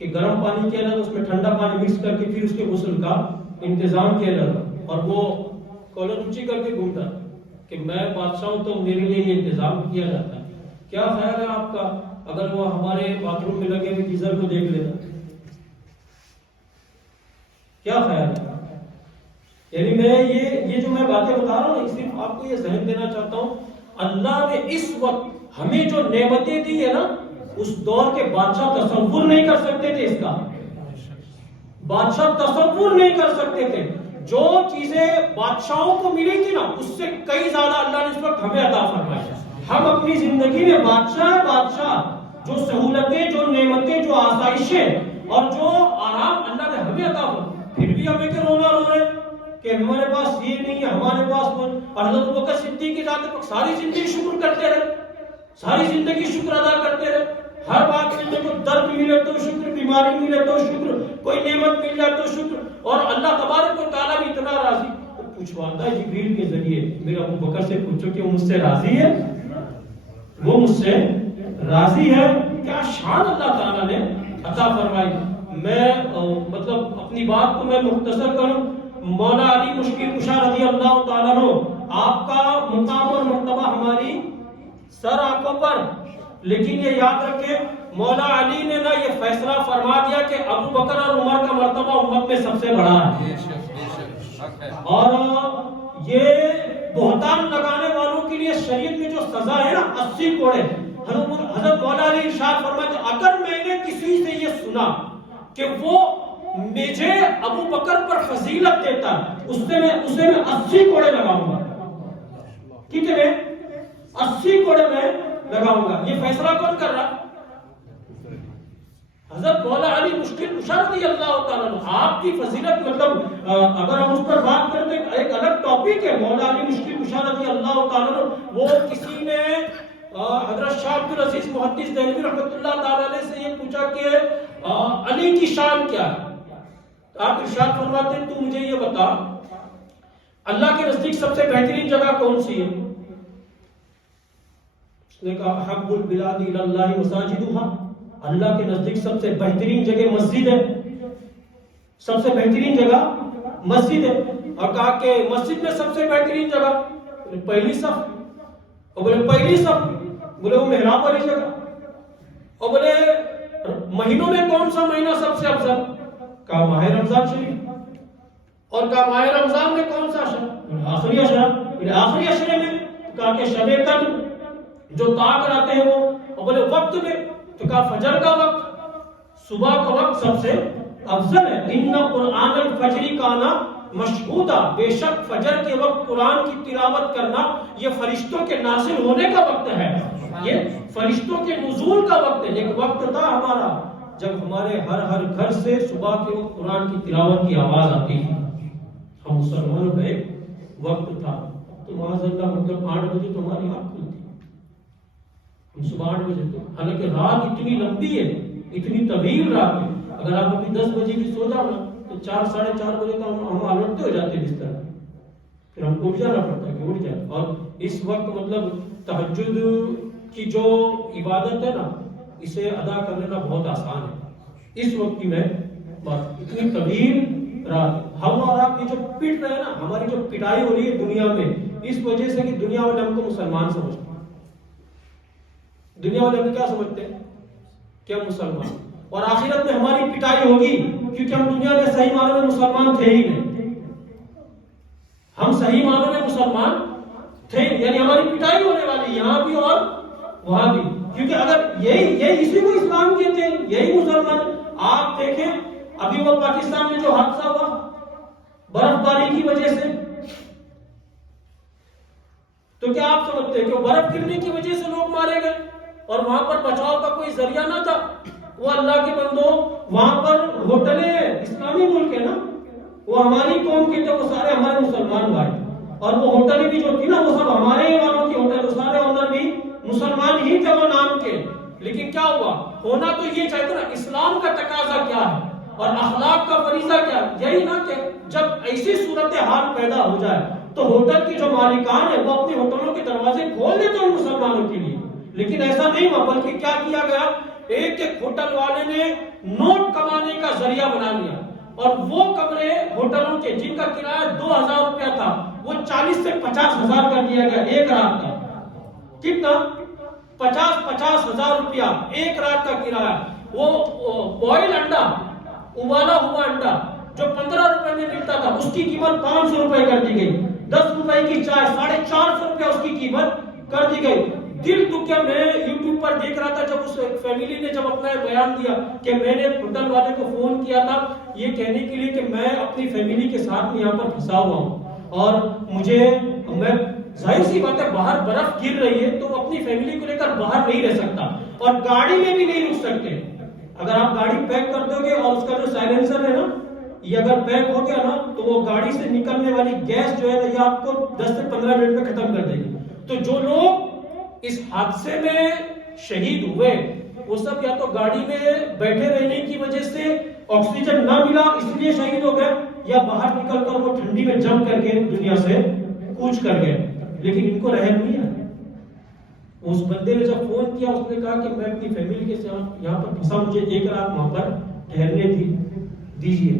کہ گرم پانی کیا جاتا اس میں ٹھنڈا پانی مکس کر کے پھر اس کے غسل کا انتظام کیا جاتا اور وہ کالر اونچی کر کے گھومتا کہ میں بادشاہ ہوں تو میرے لیے یہ انتظام کیا جاتا ہے. کیا خیال ہے آپ کا اگر وہ ہمارے باتھ روم میں لگے ہوئے گیزر کو دیکھ لیتا؟ کیا خیال ہے؟ یعنی میں یہ جو میں باتیں بتا رہا ہوں صرف آپ کو یہ ذہن دینا چاہتا ہوں اللہ نے اس وقت ہمیں جو نعمتیں دی ہے نا اس دور کے بادشاہ تصور نہیں کر سکتے تھے. اس کا بادشاہ تصور نہیں کر سکتے تھے. جو چیزیں بادشاہوں کو ملی تھی نا اس سے کئی زیادہ اللہ نے اس وقت ہمیں عطا فرمائی. ہم اپنی زندگی میں بادشاہ جو سہولتیں جو نعمتیں جو آسائشیں اور جو آرام اللہ نے ہمیں عطا فرمائی پھر بھی ہمیں کہ رونا رو رہے کہ ہمارے پاس یہ نہیں ہے ہمارے پاس وہ. اور حضرت ابوبکر صدیق کی ذات پر ساری زندگی شکر کرتے رہے ساری زندگی شکر ادا کرتے رہے. ہر بات میں کو درد ملے تو شکر بیماری ملے تو شکر کوئی نعمت مل جائے تو شکر. اور اللہ تبارک و تعالیٰ بھی اتنا راضی پوچھواتا ہے جبریل کے ذریعے میرے ابوبکر سے پوچھو کہ وہ مجھ سے راضی ہے وہ مجھ سے راضی ہے. کیا شان اللہ تعالیٰ نے عطا فرمائی. میں مطلب اپنی بات کو میں مختصر کروں. مولا علی مشکل کشا رضی اللہ تعالیٰ عنہ آپ کا مقام اور مرتبہ ہماری سر آنکھوں پر. لیکن یہ یاد رکھیں مولا علی نے نا یہ فیصلہ فرما دیا کہ ابو بکر اور عمر کا مرتبہ امت میں سب سے بڑا ہے. اور یہ بہتان لگانے والوں کے لیے شریعت میں جو سزا ہے نا 80 کوڑے. حضرت مولا علی ارشاد فرماتے اگر میں نے کسی سے یہ سنا کہ وہ مجھے ابو بکر پر فضیلت دیتا اسے میں 80 کوڑے لگاؤں گا. کتنے 80 کوڑے میں لگاؤں گا. یہ فیصلہ کون کر رہا؟ حضرت مولا علی مشکل کشا رضی اللہ تعالیٰ عنہ. آپ کی فضیلت مطلب اگر ہم اس پر بات کرتے ہیں ایک الگ ٹاپک ہے. مولا علی مشکل کشا رضی اللہ تعالیٰ عنہ وہ کسی نے حضرت شاہ عبد العزیز محدث دہلوی رحمۃ اللہ تعالیٰ علیہ سے یہ پوچھا کہ علی کی شان کیا ہے. آپ ارشاد فرماتے ہیں تو مجھے یہ بتا اللہ کے نزدیک سب سے بہترین جگہ کون سی ہے؟ اس نے کہا حب البلاد الی اللہ مساجدھا. اللہ کے نزدیک سب سے بہترین جگہ مسجد ہے. سب سے بہترین جگہ مسجد ہے. اور کہا کہ مسجد میں سب سے بہترین جگہ پہلی صف. اور بولے پہلی صف بولے وہ محراب والی جگہ. اور بولے مہینوں میں کون سا مہینہ سب سے افضل؟ کہا ماہ رمضان شریف. اور کہا ماہ رمضان میں کون سا اشرا؟ آخری اشرا. آخری اشرے میں کہا کہ شب قدر جو طاق رہتے ہیں وہ. اور بولے وقت میں تو کہا فجر کا وقت صبح کا وقت سب سے افضل ہے. ان قرآن الفجر کانا مشہودا. بے شک فجر کے وقت قرآن کی تلاوت کرنا یہ فرشتوں کے نازل ہونے کا وقت ہے. یہ فرشتوں کے نزول کا وقت ہے. ایک وقت تھا ہمارا جب ہمارے ہر گھر سے صبح کے وقت قرآن کی تلاوت کی آواز آتی تھی. ہم مسلمانوں کا ایک وقت تھا. تو معاذ اللہ مطلب 8 بجے تو ہماری آنکھ کھلتی. ہم صبح 8 بجے تو حالانکہ رات اتنی لمبی ہے اتنی طویل رات ہے. اگر آپ ابھی 10 بجے بھی سو جاؤ نا تو 4 ساڑھے 4 بجے تو ہم الٹتے ہو جاتے بستر میں. پھر ہم کو اٹھ جانا پڑتا ہے کہ اٹھ جائے. اور اس وقت مطلب تہجد کی جو عبادت ہے نا اسے ادا کرنا بہت آسان ہے. اس وقت کی میں بات اتنی طویل رات ہم اور آپ یہ جو پٹ رہے ہیں نا ہماری جو پٹائی ہو رہی ہے دنیا میں اس وجہ سے کہ دنیا والے ہم کو مسلمان سمجھتے ہیں. دنیا والے ہم کیا سمجھتے ہیں کہ ہم مسلمان. اور آخرت میں ہماری پٹائی ہوگی کیونکہ ہم دنیا میں صحیح معنوں میں مسلمان تھے ہی نہیں. ہم صحیح معنوں میں مسلمان تھے یعنی ہماری پٹائی ہونے والی یہاں بھی اور وہاں بھی. کیونکہ اگر یہی اسی کو اسلام کہتے ہیں یہی مسلمان. آپ دیکھیں ابھی وہ پاکستان میں جو حادثہ ہوا برف باری کی وجہ سے تو کیا آپ سمجھتے ہیں کہ برف گرنے کی وجہ سے لوگ مارے گئے اور وہاں پر بچاؤ کا کوئی ذریعہ نہ تھا؟ وہ اللہ کے بندوں وہاں پر ہوٹلیں اسلامی ملک ہے نا وہ ہماری قوم کے تھے وہ سارے ہمارے مسلمان بھائی. اور وہ ہوٹلیں بھی جو تھی نا وہ سب ہمارے ہی والوں کی ہوٹل. وہ سارے اونر بھی مسلمان ہی تھے وہ نام کے. لیکن کیا ہوا ہونا تو یہ چاہتے نا اسلام کا تقاضا کیا ہے اور اخلاق کا فریضہ کیا ہے. یہی نا کہ جب ایسی صورتحال پیدا ہو جائے تو ہوٹل کی جو مالکان ہے وہ اپنے ہوٹلوں کے دروازے کھول دیتے ہیں مسلمانوں کے لیے، لیکن ایسا نہیں ہوا، بلکہ کیا کیا گیا، ایک ایک ہوٹل والے نے نوٹ کمانے کا ذریعہ بنا لیا، اور وہ کمرے ہوٹلوں کے جن کا کرایہ 2000 روپیہ تھا وہ 40 سے 50,000 کر دیا گیا ایک رات کا۔ کتنا؟ 50,000 روپیہ ایک رات کا کرایہ۔ وہ بوائل انڈا، ابالا ہوا انڈا جو 15 روپے میں ملتا تھا اس کی قیمت 500 روپے کر دی گئی۔ 10 روپے کی چائے 450 روپے اس کی قیمت کر دی گئی۔ دل دکھ گیا، میں یوٹیوب پر دیکھ رہا تھا جب اس فیملی نے جب اپنا بیان دیا کہ میں نے ہوٹل والے کو فون کیا تھا یہ کہنے کے لیے کہ میں اپنی فیملی کے ساتھ یہاں پر پھنسا ہوا ہوں اور میں ظاہر سی بات ہے باہر برف گر رہی ہے تو وہ اپنی فیملی کو لے کر باہر نہیں رہ سکتا اور گاڑی میں بھی نہیں رک سکتے۔ اگر آپ گاڑی پیک کر دو گے اور اس کا جو سائلنسر ہے نا یہ اگر پیک ہو گیا نا تو وہ گاڑی سے نکلنے والی گیس جو ہے نا یہ آپ کو 10 سے 15 منٹ میں ختم کر دے گی۔ تو جو لوگ اس حادثے میں شہید ہوئے وہ سب یا تو گاڑی میں بیٹھے رہنے کی وجہ سے آکسیجن نہ ملا اس لیے شہید ہو گئے، یا باہر نکل کر وہ ٹھنڈی میں جم کر کے دنیا سے کوچ کر گئے، لیکن ان کو رحم نہیں ہے۔ اس بندے نے جب فون کیا اس نے کہا کہ میں اپنی فیملی کے ساتھ یہاں پر پھنسا، مجھے ایک رات وہاں پر ٹھہرنے دیجیے۔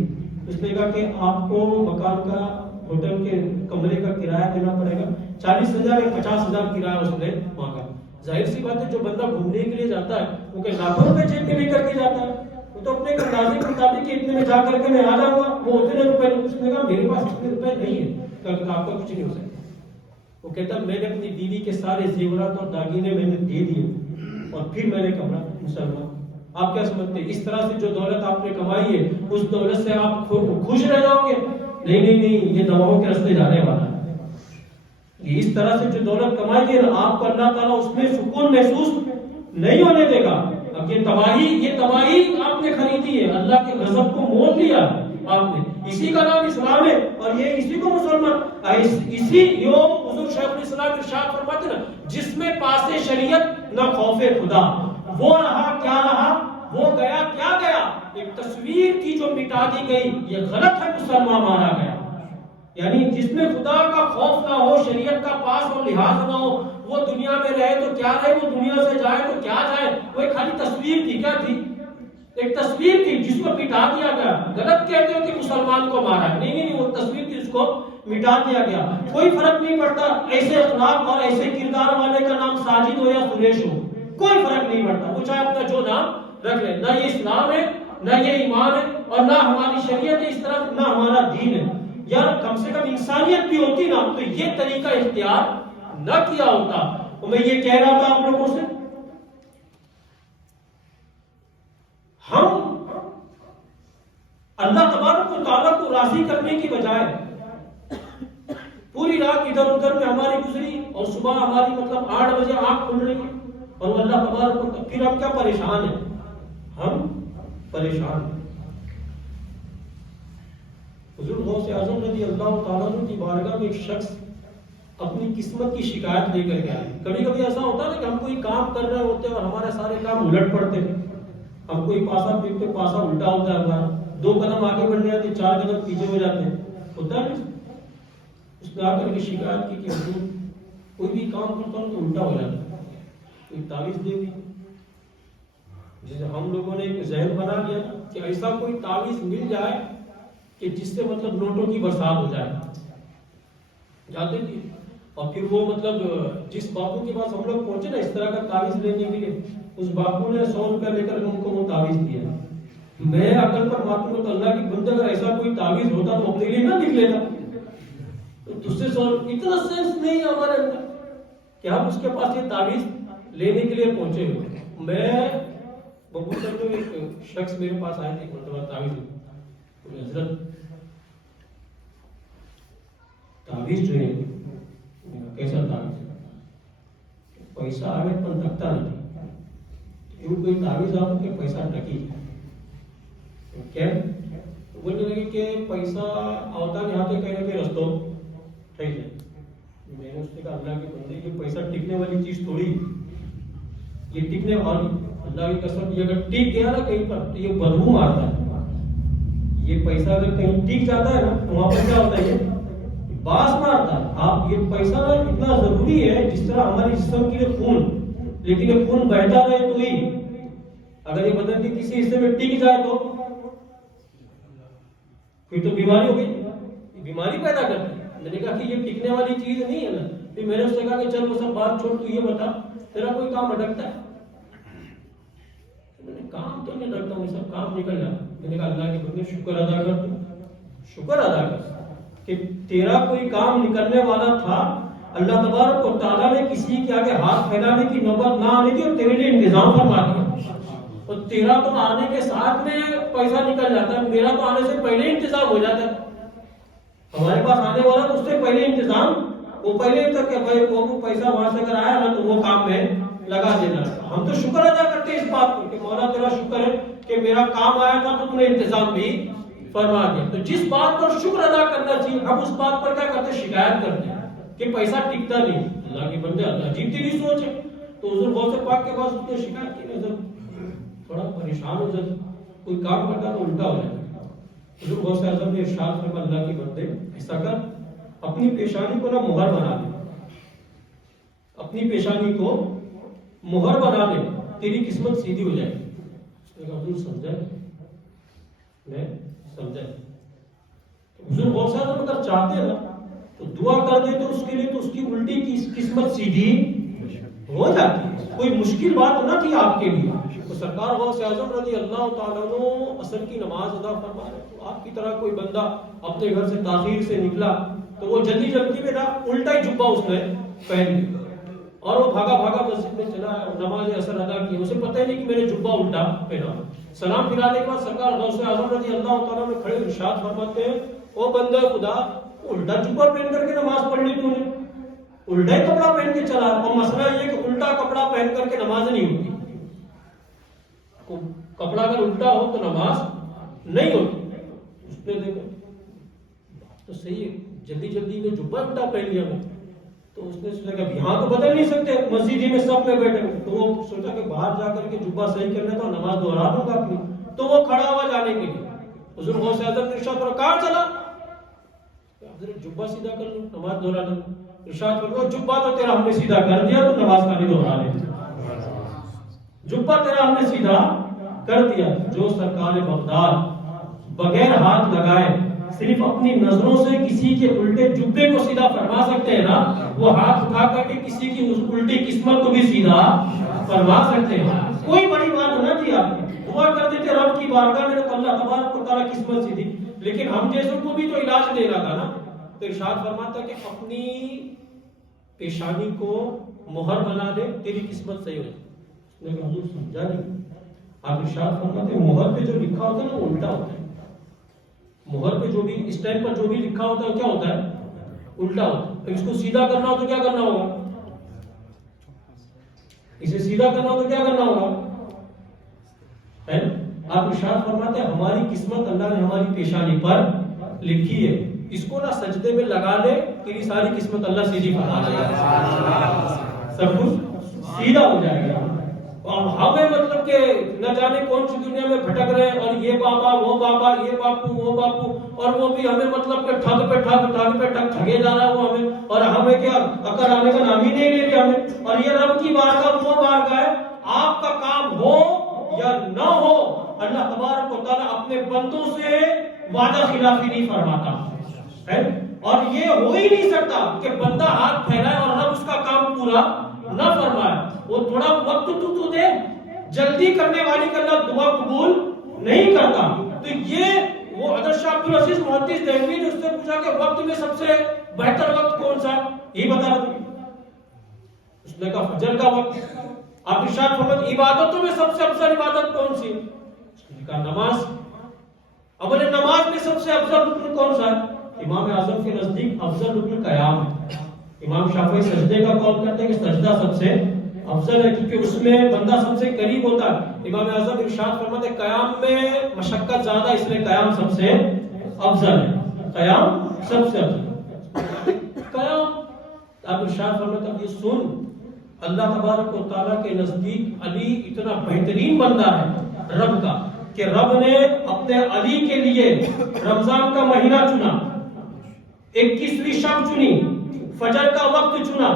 اس نے کہا کہ آپ کو مکان کا ہوٹل کے کمرے کا کرایہ دینا پڑے گا 40,000 یا 50,000 کرایہ اس نے مانگا۔ ظاہر سی بات ہے جو بندہ گھومنے کے لیے جاتا ہے وہ کہ لاکھوں روپے جیب میں لے کر کے جاتا ہے، وہ تو اپنے اندازے کے مطابق اتنے میں جا کر کے میں آ جاؤں گا، وہ اتنے روپے اس نے کہا میرے پاس اتنے روپے نہیں ہے کہ آپ کا کچھ نہیں ہو سکتا۔ وہ کہتا میں نے اپنی بیوی کے سارے زیورات اور داگینے میں نے دے دیے اور پھر میں نے کمرہ مسلمان۔ آپ کیا سمجھتے ہیں اس طرح سے جو دولت آپ نے کمائی ہے اس دولت سے آپ خوش رہ جاؤ گے؟ نہیں، یہ دواؤں کے راستے جانے والا ہے۔ یہ اس طرح سے جو دولت کمائی ہے آپ کو اللہ تعالیٰ اس میں سکون محسوس نہیں ہونے دے گا۔ اب یہ تباہی آپ نے خریدی ہے، اللہ کے غضب کو مول لیا آپ نے، اسی کا نام اسلام ہے اور یہ اسی کو مسلمان حضور شیخ الاسلام ارشاد فرماتے ہیں جس میں پاس شریعت نہ خوف خدا، وہ رہا کیا رہا، وہ گیا کیا گیا، ایک تصویر کی جو مٹا دی گئی یہ غلط ہے، مسلمان مارا گیا۔ یعنی جس میں خدا کا خوف نہ ہو، شریعت کا پاس اور لحاظ نہ ہو، وہ دنیا میں رہے تو کیا رہے، وہ دنیا سے جائے تو کیا جائے، وہ ایک خالی تصویر تھی۔ کیا تھی؟ ایک تصویر تھی جس کو مٹا دیا گیا۔ غلط کہتے ہو کہ مسلمان کو مارا ہے، نہیں، وہ تصویر تھی جس کو مٹا دیا گیا۔ کوئی فرق نہیں پڑتا ایسے اخلاق اور ایسے کردار والے کا نام ساجد ہو یا سریش ہو، کوئی فرق نہیں پڑتا، وہ چاہے اپنا جو نام رکھ لے۔ نہ یہ اسلام ہے، نہ یہ ایمان ہے، اور نہ ہماری شریعت ہے اس طرح، نہ ہمارا دین ہے۔ یار کم سے کم انسانیت بھی ہوتی نا تو یہ طریقہ اختیار نہ کیا ہوتا۔ تو میں یہ کہہ رہا تھا آپ لوگوں سے، ہم اللہ تبارک و تعالیٰ کو راضی کرنے کی بجائے پوری رات ادھر ادھر میں ہماری گزری اور صبح ہماری 8 بجے آنکھ کھل رہی اور اللہ تبارک و تعالیٰ، پھر ہم کیا پریشان ہیں؟ ہم پریشان ہیں۔ حضور غوث اعظم رضی اللہ تعالیٰ عنہ کی بارگاہ میں ایک شخص اپنی قسمت کی شکایت لے کر کے آئے۔ کبھی کبھی ایسا ہوتا ہے کہ ہم کوئی کام کر رہے ہوتے ہیں اور ہمارے سارے کام الٹ پڑتے ہیں، ہم کوئی پاسا پھینکتے پاسا الٹا ہوتا ہے ہمارا، 2 قدم آگے بڑھنے آتے 4 قدم پیچھے ہو جاتے ہیں، ہوتا ہے۔ اس نے آ کر کے شکایت کی کہ حضور کوئی بھی کام کرتا ہوں تو الٹا ہو جاتا ہے، کوئی تعویذ دے دی۔ جیسے ہم لوگوں نے ایک ذہن بنا لیا کہ ایسا کوئی تعویذ مل جائے کہ جس سے نوٹوں کی برسات ہو جائے، جاتے تھے۔ اور پھر وہ جس باپو کے پاس ہم لوگ پہنچے نا اس طرح کا تعویذ لینے کے لیے، اس باپو نے 100 روپیہ لے کر ان کو وہ تعویذ دیا۔ میں عقل پر ماتوں تو اللہ کی بندے اگر ایسا کوئی تعویذ ہوتا تو اپنے لیے نہ لکھ لیتا، تجھ سے 100 اتنا سینس نہیں ہے ہمارے اندر کہ ہم اس کے پاس یہ تعویذ لینے کے لیے پہنچے ہوئے۔ میں ببو سر میں ایک شخص میرے پاس آئے تھے، تعویذ حضرت تعویذ جو ہے کیسا تعویذ ہے، پیسہ آئے پر ٹکتا نہیں، یوں کوئی تعویذ آپ کے پیسہ ٹکی کیا بولنے لگے کہ پیسہ آتا نہیں آتے کہیں کہ رستوں ٹھیک ہے۔ میں نے اس نے کہا اللہ کے بندے یہ پیسہ ٹکنے والی چیز تھوڑی، یہ ٹکنے والی اللہ کی قسم، یہ اگر ٹک گیا نا کہیں پر تو یہ بدبو مارتا ہے۔ یہ پیسہ اگر کہیں ٹک جاتا ہے نا تو وہاں پر کیا ہوتا ہے، یہ باس مارتا ہے. آپ یہ پیسہ اتنا ضروری ہے جس طرح ہمارے جسم کے لیے خون، لیکن یہ خون بہتا رہے تو ہی، اگر یہ بدن کے کسی حصے میں ٹک جائے تو پھر تو بیماری ہو گئی، بیماری پیدا کرتی ہے. میں نے کہا کہ یہ ٹکنے والی چیز نہیں ہے نا. پھر میں نے اس سے کہا کہ چل وہ سب بات چھوڑ، تو یہ بتا تیرا کوئی کام اٹکتا ہے؟ میں نے کام تو نہیں اٹکتا ہوں، سب کام نکل جاتا. میں نے کہا اللہ کے بندے شکر ادا کر، تو شکر ادا کر کہ تیرا کوئی کام نکلنے والا تھا. اللہ تبارک و تعالیٰ نے کسی کے آگے ہاتھ پھیلانے کی نوبت نہ آنے دی اور تیرے لیے انتظام فرما دیا. اور تیرا تو آنے کے ساتھ میں پیسہ نکل جاتا ہے، میرا تو آنے سے پہلے انتظام ہو جاتا ہے. ہمارے پاس آنے والا تو اس سے پہلے انتظام، وہ پہلے تک کہ بھائی وہ پیسہ وہاں سے اگر آیا نا تو وہ کام میں لگا دینا. ہم تو شکر ادا کرتے ہیں اس بات کو کہ مولا تیرا شکر ہے کہ میرا کام آیا تھا تو تم نے انتظام بھی فرما دیا. تو جس بات پر شکر ادا کرنا چاہیے، ہم اس بات پر کیا کرتے ہیں؟ شکایت کرتے ہیں کہ پیسہ ٹکتا نہیں. اللہ کے بندے، اللہ عجیب تیری سوچ ہے. تو حضور غوث پاک کے پاس اس نے شکایت کی، نظر تھوڑا پریشان ہو جاتا، کوئی کام کرتا تو الٹا ہو جاتا. حضور غوث اعظم نے ارشاد فرمایا اللہ کے بندے ایسا کر، اپنی پیشانی کو نا مہر بنا لے، اپنی پیشانی کو مہر بنا لے، تیری قسمت سیدھی ہو جائے گی. میں کہا حضور سمجھا؟ میں سمجھا. حضور غوث اعظم اگر چاہتے ہیں نا تو دعا کر دے تو اس کے لیے تو اس کی الٹی کی قسمت سیدھی ہو جاتی ہے. کوئی مشکل بات نہ تھی آپ کے لیے. تو سرکار غوث اعظم رضی اللہ تعالیٰ عنہ عصر کی نماز ادا فرما رہے. تو آپ کی طرح کوئی بندہ اپنے گھر سے تاخیر سے نکلا تو وہ جلدی جلدی میں نا الٹا ہی جبہ اس نے پہن لیا اور وہ بھاگا بھاگا مسجد میں چلا نماز عصر ادا کی. اسے پتہ ہی نہیں کہ میں نے جبہ الٹا پہنا. سلام پھرانے کے بعد سرکار غوث اعظم رضی اللہ تعالیٰ میں کھڑے ارشاد فرماتے ہیں او بندہ خدا، الٹا جبہ پہن کر کے نماز پڑھ لی تو نے، الٹا ہی کپڑا پہن کے چلا. اور مسئلہ یہ کہ الٹا کپڑا پہن کر کے نماز نہیں ہوتی. کپڑا اگر الٹا ہو تو نماز نہیں ہوتی. اس نے دیکھا تو صحیح ہے، جلدی جلدی میں جبہ الٹا پہن لیا میں. تو اس نے سوچا کہ یہاں تو بدل نہیں سکتے، مسجد ہی میں سب میں بیٹھے ہوئے. تو وہ سوچا کہ باہر جا کر کے جبہ صحیح کر لیتا ہوں، نماز دوہرا لوں گا اپنی. تو وہ کھڑا ہوا جانے کے لیے حضور غوث اعظم نے ارشاد فرمایا کہاں چلا؟ حضرت جبہ سیدھا کر لوں، نماز دوہرا لوں. ارشاد فرمایا جبہ تو تیرا ہم نے سیدھا کر دیا تو نماز کا بھی دوہرا لے. جبہ تیرا ہم نے سیدھا کر دیا. جو سرکار بغداد بغیر ہاتھ لگائے صرف اپنی نظروں سے کسی کے الٹے جبے کو سیدھا فرما سکتے ہیں نا، وہ ہاتھ اٹھا کر کے کسی کی اس الٹی قسمت کو بھی سیدھا فرما سکتے ہیں. کوئی بڑی بات نہ تھی. آپ دعا کر دیتے رب کی بارگاہ میں تو اللہ تبارک و تعالیٰ قسمت سیدھی. لیکن ہم جیسوں کو بھی تو علاج دینا تھا نا. تو ارشاد فرماتا کہ اپنی پیشانی کو مہر بنا دے، تیری قسمت صحیح ہو جائے. اس نے کہا حضور سمجھا نہیں. آپ ارشاد فرماتے مہر پہ جو لکھا ہوتا ہے نا وہ الٹا ہوتا ہے. مہر پہ جو بھی اس ٹائم پر جو بھی لکھا ہوتا ہے کیا ہوتا ہے؟ الٹا ہوتا ہے. اس کو سیدھا کرنا ہو تو کیا کرنا ہوگا؟ اسے سیدھا کرنا ہو تو کیا کرنا ہوگا؟ آپ ارشاد فرماتے ہیں ہماری قسمت اللہ نے ہماری پیشانی پر لکھی ہے، اس کو نہ سجدے میں لگا لے، تیری ساری قسمت اللہ سیدھی فرما دے گا، سب کچھ سیدھا ہو جائے گا. اور ہمیں مطلب کہ نہ جانے کون سی دنیا میں بھٹک رہے ہیں، اور یہ بابا وہ بابا، یہ باپو وہ باپو، اور وہ بھی ہمیں مطلب کہ ٹھگ پہ ٹھگے جا رہا ہے وہ ہمیں، اور ہمیں کیا عقل آنے کا نام ہی نہیں لے رہے ہمیں. اور یہ رب کی بارگاہ وہ بارگاہ ہے، آپ کا کام ہو یا نہ ہو اللہ تبارک و تعالیٰ اپنے بندوں سے وعدہ خلافی نہیں فرماتا ہے. اور یہ ہو ہی نہیں سکتا کہ بندہ ہاتھ پھیلائے اور رب اس کا کام پورا نہ فرمائے. وہ تھوڑا وقت تو دے، جلدی کرنے والی کا اللہ دعا قبول نہیں کرتا. تو یہ وہ حضرت شاہ عبد العزیز محدث دہلوی نے اس سے پوچھا کہ وقت میں سب سے بہتر وقت کون سا، یہ بتا دو. اس نے کہا فجر کا وقت. آپ ارشاد فرماتے عبادتوں میں سب سے افضل عبادت کون سی؟ اس نے کہا نماز. اول نماز میں سب سے افضل رکن کون سا ہے؟ امام اعظم کے نزدیک افضل رکن قیام ہے. امام شافعی سجدے کا قول کرتے ہیں کہ سجدہ سب سے افضل ہے کیونکہ اس میں بندہ سب سے قریب ہوتا ہے. امام اعظم ارشاد فرماتے ہیں قیام میں مشقت زیادہ، اس لیے قیام سب سے افضل ہے. قیام سب سے افضل قیام. آپ ارشاد فرماتے ہیں یہ سن، اللہ تبارک و تعالیٰ کے نزدیک علی اتنا بہترین بندہ ہے رب کا کہ رب نے اپنے علی کے لیے رمضان کا مہینہ چنا. 21ویں شب چنی، فجر کا وقت چنا،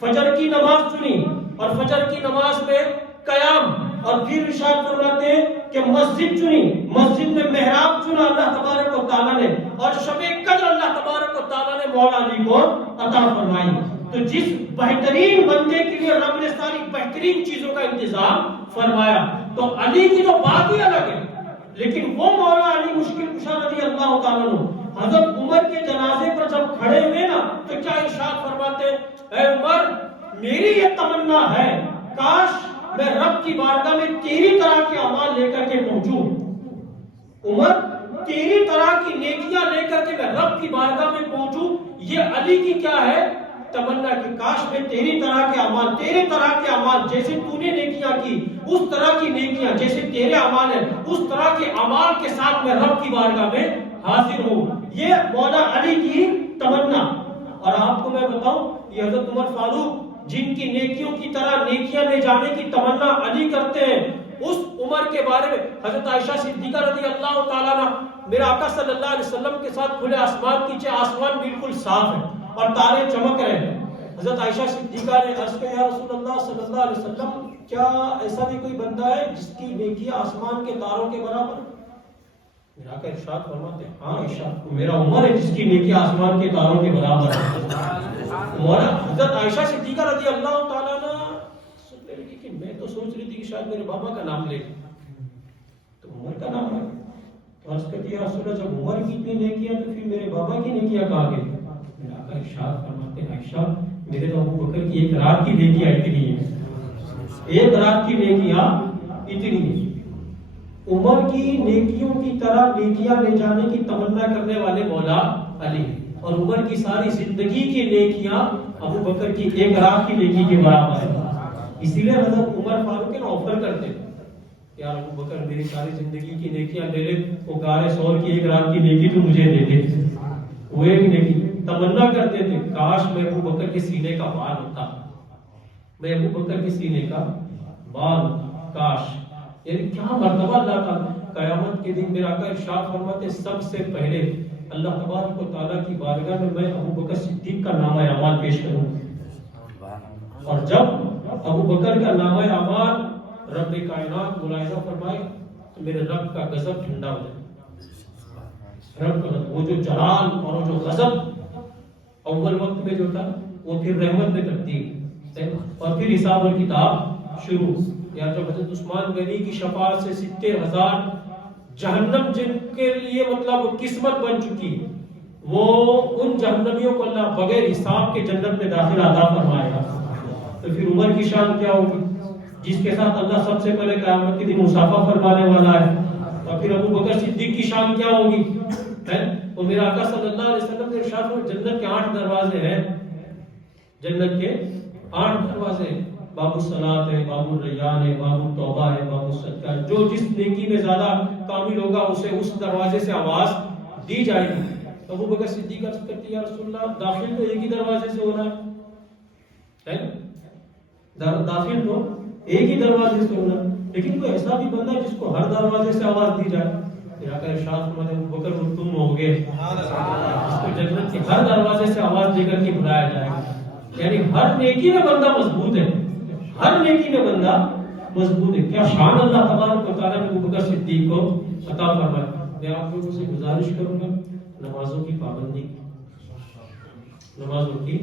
فجر کی نماز چنی اور فجر کی نماز میں قیام، اور پھر ارشاد فرماتے ہیں کہ مسجد چنی، مسجد میں محراب چنا اللہ تبارک و تعالیٰ نے، اور شب قدر اللہ تبارک و تعالیٰ نے مولا علی کو عطا فرمائی۔ تو جس بہترین بندے کے لیے رب نے ساری بہترین چیزوں کا انتظام فرمایا، تو علی کی تو بات ہی الگ ہے، لیکن وہ مولا علی مشکل کشا رضی اللہ تعالیٰ عنہ حضرت عمر کے جنازے پر جب کھڑے ہوئے نا تو کیا ارشاد فرماتے ہیں، اے عمر میری یہ تمنا ہے کاش میں رب کی بارگاہ میں تیری طرح کے اعمال لے کر کے پہنچوں، عمر تیری طرح کی نیکیاں لے کر کے میں رب کی بارگاہ میں پہنچوں۔ یہ علی کی کیا ہے تمنا کہ کاش میں تیری طرح کے اعمال، تیری طرح کے اعمال جیسے تو نے نیکیاں کی اس طرح کی نیکیاں، جیسے تیرے اعمال ہیں اس طرح کے اعمال کے ساتھ میں رب کی بارگاہ میں حاضر ہوں، یہ مولا علی کی تمنا۔ اور آپ کو میں بتاؤں یہ حضرت عمر فاروق جن کی نیکیوں کی طرح نیکیاں لے جانے کی تمنا علی کرتے ہیں، اس عمر کے بارے میں حضرت عائشہ صدیقہ رضی اللہ تعالیٰ عنہ، میرے آقا صلی اللہ علیہ وسلم کے ساتھ کھلے آسمان نیچے آسمان بالکل صاف ہے اور تارے چمک رہے ہیں، حضرت عائشہ صدیقہ نے عرض کیا یا رسول اللہ صلی اللہ علیہ وسلم کیا ایسا بھی کوئی بندہ ہے جس کی نیکیاں آسمان کے تاروں کے برابر؟ میرا آقا ارشاد فرماتے ہیں ہاں عائشہ میرا عمر ہے جس کی نیکیاں آسمان کے تاروں کے برابر ہے۔ مولا حضرت عائشہ صدیقہ رضی اللہ تعالیٰ عنہ سننے لگی کہ میں تو سوچ رہی تھی کہ شاید میرے بابا کا نام لے تو عمر کا نام ہے، تو عرض کرتی ہے رسول اللہ جب عمر کی اتنی نیکیاں تو پھر میرے بابا کی نیکیاں کہاں گئی؟ میرا آقا ارشاد فرماتے ہیں عائشہ میرے تو ابو بکر کی ایک رات کی نیکیاں اتنی ہیں، ایک رات کی نیکیاں اتنی ہیں۔ عمر کی نیکیوں کی طرح نیکیاں لے جانے کی تمنا کرنے والے مولا علی، اور عمر کی ساری زندگی کی نیکیاں ابو بکر کی ایک رات کی نیکی کے برابر ہے۔ اسی لیے حضرت عمر فاروق نے آفر کرتے یار ابو بکر میری ساری زندگی کی نیکیاں لے لے، وہ گارے سور کی ایک رات کی نیکی تو مجھے دے دے، وہ ایک نیکی تمنا کرتے تھے کاش میں ابو بکر کے سینے کا بال ہوتا، میں ابو بکر کے سینے کا بال ہوتا کاش۔ یعنی کیا مرتبہ اللہ تعالیٰ قیامت کے دن میرا آقا ارشاد فرماتے سب سے پہلے اللہ تبارک و تعالیٰ کی بارگاہ میں میں ابو بکر صدیق کا نامہ اعمال پیش کروں، اور جب ابو بکر کا نامہ اعمال رب کائنات ملاحظہ فرمائے تو میرے رب کا غضب ٹھنڈا ہو جائے، رب کا غضب، وہ جو جلال اور وہ جو غضب اول وقت میں جو تھا وہ پھر رحمت میں تبدیل، اور پھر حساب اور کتاب شروع۔ یا جب حضرت عثمان غنی کی شفاعت سے 70,000 جہنم جن کے لیے مطلب قسمت بن چکی، وہ ان جہنمیوں کو اللہ بغیر حساب کے جنت میں داخل عطا فرمائے گا، تو پھر عمر کی شان کیا ہوگی جس کے ساتھ اللہ سب سے پہلے قیامت کے دن مصافحہ فرمانے والا ہے، اور پھر ابو بکر صدیق کی شان کیا ہوگی، وہ میرا آقا صلی اللہ علیہ وسلم نے ارشاد فرمایا جنت کے 8 دروازے ہیں، جنت کے 8 دروازے ہیں، باب الصلاۃ ہے، باب الریان ہے، باب التوبہ ہے، باب الصدقہ ہے، جو جس نیکی میں زیادہ کامل ہوگا اسے اس دروازے سے آواز دی جائے گی۔ ابو بکر صدیق عرض کرتی ہے یا رسول اللہ داخل تو ایک ہی دروازے سے ہونا ہے، داخل تو ایک ہی دروازے سے ہونا، لیکن کوئی ایسا بھی بندہ جس کو ہر دروازے سے آواز دی جائے، میرا کہ ارشاد فرماتے ابو بکر وہ تم ہو گے جس کو جنت کے ہر دروازے سے آواز دے کر کے بلایا جائے گا۔ یعنی ہر نیکی میں بندہ مضبوط ہے، ہر نیکی میں بندہ مضبوط ہے۔ کیا شان اللہ تبارک و تعالیٰ نے ابو بکر صدیق کو عطا فرمایا۔ میں آپ لوگوں سے گزارش کروں گا نمازوں کی پابندی، نمازوں کی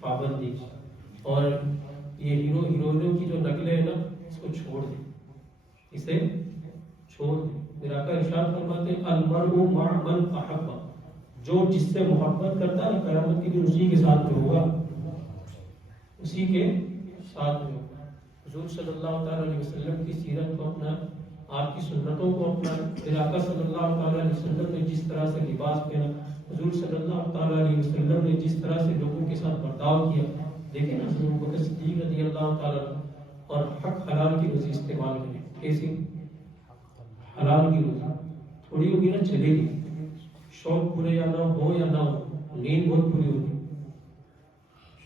پابندی، اور یہ ہیرو ہیروئنوں کی جو نقلیں ہیں نا اس کو چھوڑ دیں، اسے چھوڑ دیں۔ میرا آقا ارشاد فرماتے ہیں المرء مع من احب، جو جس سے محبت کرتا ہے قیامت کے دن اسی کے ساتھ میں ہوگا، اسی کے ساتھ میں ہوگا۔ حضور صلی اللہ تعالیٰ علیہ وسلم کی سیرت کو اپنا، آپ کی سنتوں کو اپنا، میرے آقا صلی اللہ تعالیٰ علیہ وسلم نے جس طرح سے لباس پہنا، حضور صلی اللہ تعالیٰ علیہ وسلم نے جس طرح سے لوگوں کے ساتھ برتاؤ کیا، دیکھیں نا حضرت ابو بکر صدیق رضی اللہ تعالیٰ اور حق حلال کی روزی استعمال کریں، کیسے حلال کی روزی تھوڑی ہوگی نا چلے گی، شوق پورے یا نہ ہو یا نہ ہو، نیند بہت پوری ہوگی،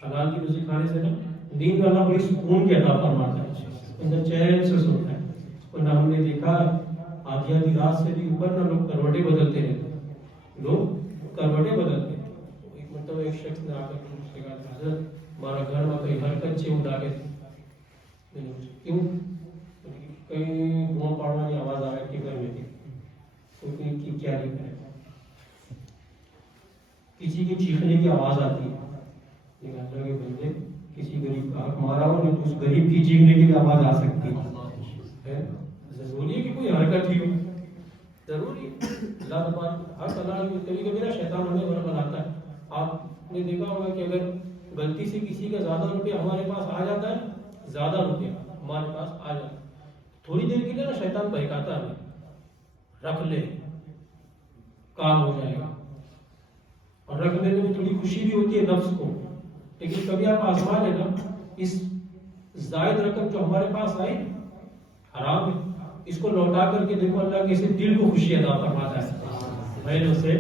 حلال کی روزی کھانے سے نا نیند والا بڑی سکون کے عطا فرماتا ہے، اندر چین سے سوتا ہے۔ ورنہ ہم نے دیکھا آدھی آدھی رات سے بھی اوپر نہ لوگ کروٹیں بدلتے رہتے، لوگ کروٹیں بدلتے، اٹھا کے کیوں کہیں بوم پڑنے کی آواز آ رہی ہے گھر میں کوئی کی کیا نہیں کرے کسی کی چیخنے کی آواز آتی ہے لیکن اللہ کے بندے کسی غریب کا حق مارا ہو نہیں تو اس غریب کی چیخنے کی بھی آواز آ سکتی ہے ضروری ہے کہ کوئی حرکت ہی ہو ضروری اللہ تبارک حق اللہ کبھی کبھی نا شیطان ہمیں بناتا ہے آپ نے دیکھا ہوگا کہ اگر غلطی سے کسی کا زیادہ روپیہ ہمارے پاس آ جاتا ہے زیادہ روپیہ ہمارے پاس آ جاتا ہے تھوڑی دیر کے لیے نا شیطان بہکاتا ہے رکھ لے کام ہو جائے گا اور رکھ لینے میں تھوڑی خوشی بھی ہوتی ہے نفس کو لیکن کبھی آپ آزما لینا اس زائد رقم جو ہمارے پاس آئی حرام ہے اس کو لوٹا کر کے دیکھو اللہ کیسے دل کو خوشی عطا فرماتا ہے میں نے اسے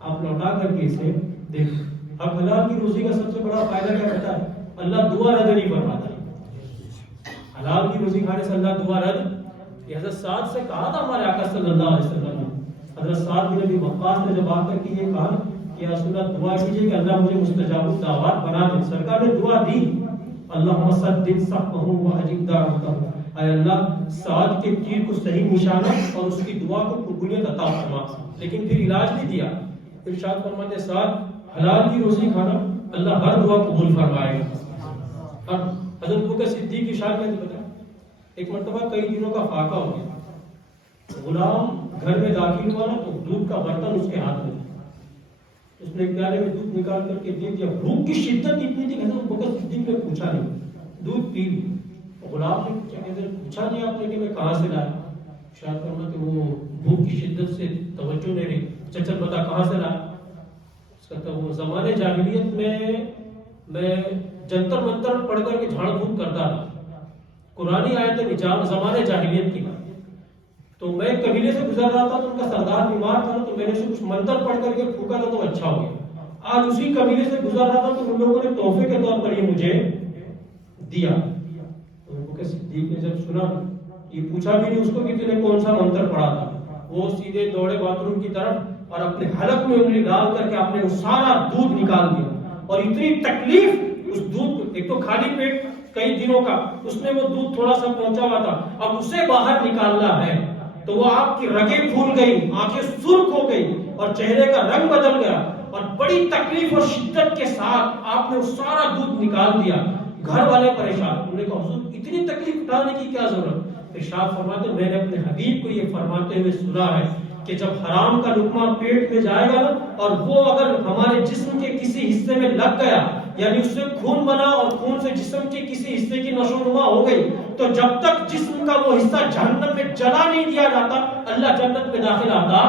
آپ لوٹا کر کے اسے دیکھ اب حلال کی روزی کا سب سے بڑا فائدہ کیا رہتا ہے اللہ دعا رد نہیں فرماتا حلال کی روزی کھانے سے اللہ دعا رد یہ حضرت سعد سے کہا تھا ہمارے آقا صلی اللہ علیہ وسلم نے حضرت سعد بن ابی وقاص نے جب آ کر کے یہ کہا کہ یا رسول اللہ دعا کیجیے کہ اللہ مجھے مستجاب الدعوات بنا دے سرکار نے دعا دی اللہم صدق صحبہ واجب دعوتہ اے اللہ سعد کے تیر کو صحیح نشانہ اور اس کی دعا کو قبولیت عطا فرما لیکن پھر علاج بھی دیا ارشاد فرماتے سعد حلال کی روزی کھانا اللہ ہر دعا قبول فرمائے گا اور حضرت بکر صدیق کی شان میں بتایا ایک مرتبہ کئی دنوں کا فاقہ ہو گیا غلام گھر میں داخل ہوا نا تو دودھ کا برتن اس کے ہاتھ میں اس نے پیالے میں دودھ نکال کر کے دے دیا بھوک کی شدت اتنی تھی کہ حضرت بکر صدیق نے پوچھا نہیں دودھ پی غلام نے پوچھا نہیں آپ نے کہ میں کہاں سے لایا شاید فرماتے وہ بھوک کی شدت سے توجہ نہیں رہی چچل بتا کہاں سے لایا اس کا تو وہ زمانے جاہلیت میں جنتر منتر پڑھ کر کے جھاڑ پھونک کرتا تھا قرآنی آیت زمانے جاہلیت کی تو میں قبیلے سے گزر رہا تھا تو ان کا سردار بیمار تھا تو میں نے اسے کچھ منتر پڑھ کر کے پھونکا تھا تو اچھا ہو گیا آج اسی قبیلے سے گزر رہا تھا تو ان لوگوں نے تحفے کے طور پر یہ مجھے دیا صدیق نے جب سنا یہ پوچھا بھی نہیں اس کو کہ تم نے کون سا منتر پڑھا تھا وہ سیدھے دوڑے باتھ روم کی طرف اور اپنے حلق میں انگلی ڈال کر کے آپ نے وہ سارا دودھ نکال دیا اور اتنی تکلیف اس دودھ ایک تو خالی پیٹ کئی دنوں کا اس میں وہ دودھ تھوڑا سا پہنچا ہوا تھا اب اسے باہر نکالنا ہے تو وہ آپ کی رگیں پھول گئی آنکھیں سرخ ہو گئی اور چہرے کا رنگ بدل گیا اور بڑی تکلیف اور شدت کے ساتھ آپ نے وہ سارا دودھ نکال دیا گھر والے پریشان انہوں نے کہا حضور اتنی تکلیف اٹھانے کی کیا ضرورت ارشاد فرماتے میں نے اپنے حبیب کو یہ فرماتے ہوئے سنا ہے کہ جب حرام کا لقمہ پیٹ میں جائے گا اور وہ اگر ہمارے جسم کے کسی حصے میں لگ گیا یعنی اس سے خون بنا اور خون سے جسم کے کسی حصے کی نشو نما ہو گئی تو جب تک جسم کا وہ حصہ جہنم میں جلا نہیں دیا جاتا اللہ جنت میں داخل آتا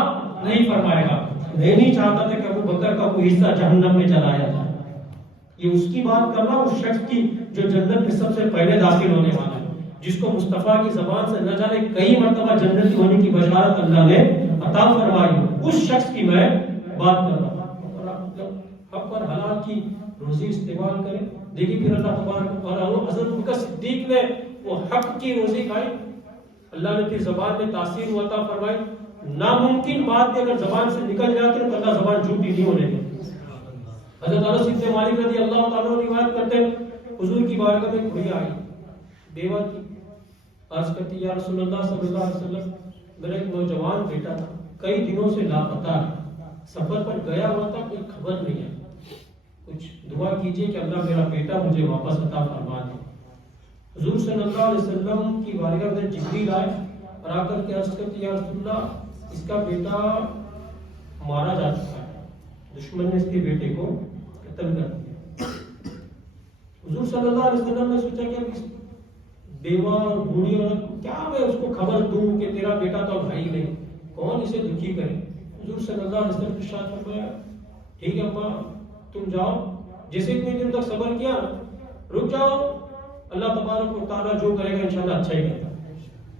نہیں فرمائے گا میں نہیں چاہتا تھا کہ ابو بکر کا کوئی حصہ جہنم میں جلایا جائے یہ اس کی بات کر رہا ہوں اس شخص کی جو جنت میں سب سے پہلے داخل ہونے والا ہے جس کو مصطفیٰ کی زبان سے نہ جانے کئی مرتبہ جنتی ہونے کی بشارت اللہ نے عطا فرمائی اس شخص کی میں بات کر رہا ہوں حق اور حلال کی روزی استعمال کریں دیکھیے پھر اللہ تبارک و تعالی حضرت بکر صدیق نے وہ حق کی روزی کھائی اللہ نے پھر زبان میں تاثیر عطا فرمائی ناممکن بات کہ اگر زبان سے نکل جاتی ہے تو اللہ زبان جھوٹی نہیں ہونے دے حضرت انس بن مالک رضی اللہ تعالیٰ عنہ روایت کرتے ہیں حضور کی بارگاہ میں بڑھیا آئی بیوہ کی عرض کرتی یا رسول اللہ صلی اللہ علیہ وسلم میرا ایک نوجوان بیٹا تھا کئی دنوں سے لاپتہ ہے سفر پر گیا ہوا تھا کوئی خبر نہیں ہے کچھ دعا کیجئے کہ اللہ میرا بیٹا مجھے واپس عطا فرما دے حضور صلی اللہ علیہ وسلم کی بارگاہ میں جبریل آئے اور آ کر کے عرض کرتی یا رسول اللہ اس کا بیٹا مارا جا چکا ہے دشمن نے اس کے بیٹے کو قتل کر دیا حضور صلی اللہ علیہ وسلم نے سوچا کہ بیوہ اور بوڑھی عورت کیا میں اس کو خبر دوں کہ تیرا بیٹا تو بھائی نہیں کون اسے دکھی کرے حضور صلی اللہ علیہ وسلم نے ارشاد فرمایا ٹھیک ہے اماں تم جاؤ جیسے اتنے دن تک صبر کیا رک جاؤ اللہ تبارک و تعالیٰ جو کرے گا انشاءاللہ اچھا ہی کرے گا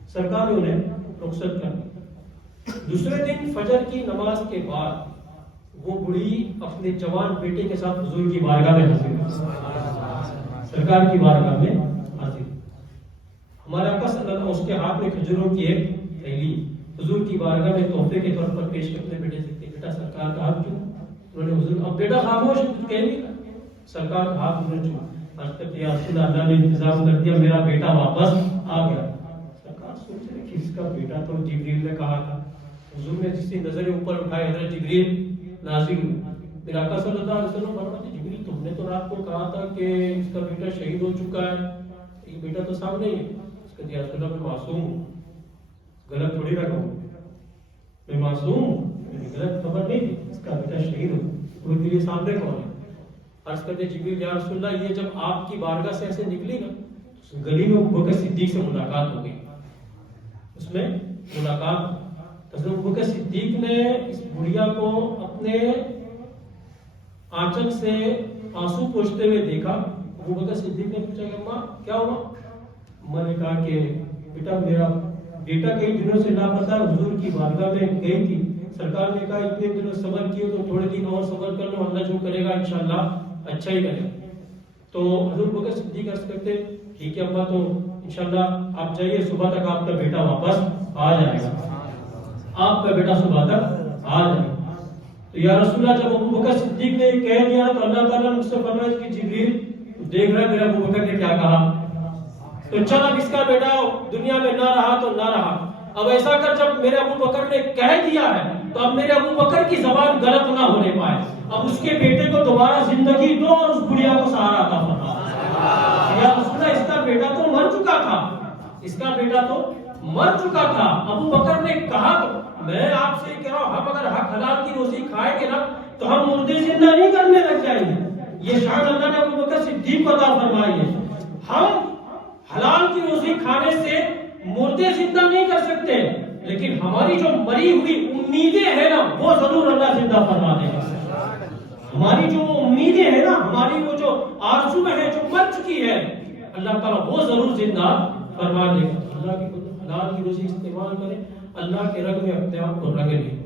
سرکار نے انہیں رخصت کر دی دوسرے دن فجر کی نماز کے بعد وہ بڑھی اپنے جوان بیٹے کے ساتھ حضور کی بارگاہ میں حاضر سرکار کی بارگاہ میں حاضر ہمارے آقا صلی اللہ علیہ وسلم اس کے ہاتھ میں کھجوروں کی ایک تھیلی حضور کی بارگاہ میں تحفے کے طور پر پیش کرتے بیٹے سے بیٹا سرکار کا ہاتھ کیوں انہوں نے حضور اب بیٹا خاموش کہیں گے سرکار کا ہاتھ انہوں نے چھوڑا یا رسول اللہ نے انتظام کر دیا، میرا بیٹا واپس آ گیا. سرکار سوچ رہے کہ اس کا بیٹا تو جبریل نے کہا تھا. حضور نے جس کی نظریں اوپر اٹھائے حضرت جبریل نازل ہوئے. پھر آقا صلی اللہ علیہ وسلم فرماتے جبریل تم نے تو رات کو کہا تھا کہ اس کا بیٹا شہید ہو چکا ہے، یہ بیٹا تو سامنے ہی ہے. اس کا یا رسول اللہ میں معصوم ہوں، غلط تھوڑی رکھا ہوں، میں معصوم ہوں، مجھے غلط خبر نہیں تھی، اس کا بیٹا شہید ہو. وہ میرے سامنے کون ہے؟ عرض کرتے جبریل یا رسول اللہ یہ جب آپ کی بارگاہ سے ایسے نکلی نا تو گلی میں ابوبکر صدیق سے ملاقات ہو گئی. اس میں ملاقات حضرت ابوبکر صدیق نے اس بڑھیا کو اپنے آنچل سے آنسو پوچھتے ہوئے دیکھا. ابوبکر صدیق نے پوچھا کہ اماں کیا ہوا؟ اماں نے کہا کہ بیٹا میرا بیٹا کئی دنوں سے لاپتہ حضور کی بارگاہ میں گئی تھی، سرکار نے کہا اتنے دنوں صبر کیے تو تھوڑے دن اور صبر کر لو، اللہ جو کرے گا انشاءاللہ اچھا ہی کرے گا. تو حضور ابوبکر صدیق عرض کرتے ٹھیک ہے ابا تو انشاءاللہ آپ جائیے، صبح تک آپ کا بیٹا واپس آ جائے گا، آپ کا بیٹا صبح تک آ جائے گا. تو یا رسول اللہ جب ابوبکر صدیق نے یہ کہہ دیا تو اللہ تعالیٰ نے مجھ سے فرمایا کہ جبریل دیکھ رہا ہے میرا ابوبکر نے کیا کہا، تو چل اب اس کا بیٹا دنیا میں نہ رہا تو نہ رہا. اب ایسا کر جب میرے ابوبکر نے کہہ دیا ہے تو اب میرے ابوبکر کی زبان غلط نہ ہونے پائے. اب اس کے بیٹے کو دوبارہ زندگی دو اور اس بڑھیا کو سہارا عطا فرما. یا رسول اللہ اس کا بیٹا تو مر چکا تھا، اس کا بیٹا تو مر چکا تھا. ابوبکر نے کہا میں آپ سے کہہ رہا ہوں ہم اگر حق حلال کی روزی کھائیں گے نا تو ہم مردے زندہ نہیں کرنے لگ جائیں گے. یہ شان اللہ نے ابوبکر صدیق کو عطا فرمائی ہے. ہم حلال کی روزی کھانے سے مردے زندہ نہیں کر سکتے، لیکن ہماری جو مری ہوئی امیدیں ہیں نا وہ ضرور اللہ زندہ فرما دے گا. ہماری جو امیدیں ہیں نا، ہماری وہ جو آرزو ہے جو مر چکی ہے، اللہ تعالیٰ وہ ضرور زندہ فرما دے گا. اللہ کی حلال کی روزی استعمال کریں، اللہ کے رنگ میں اپنے آپ کو رنگ لیں.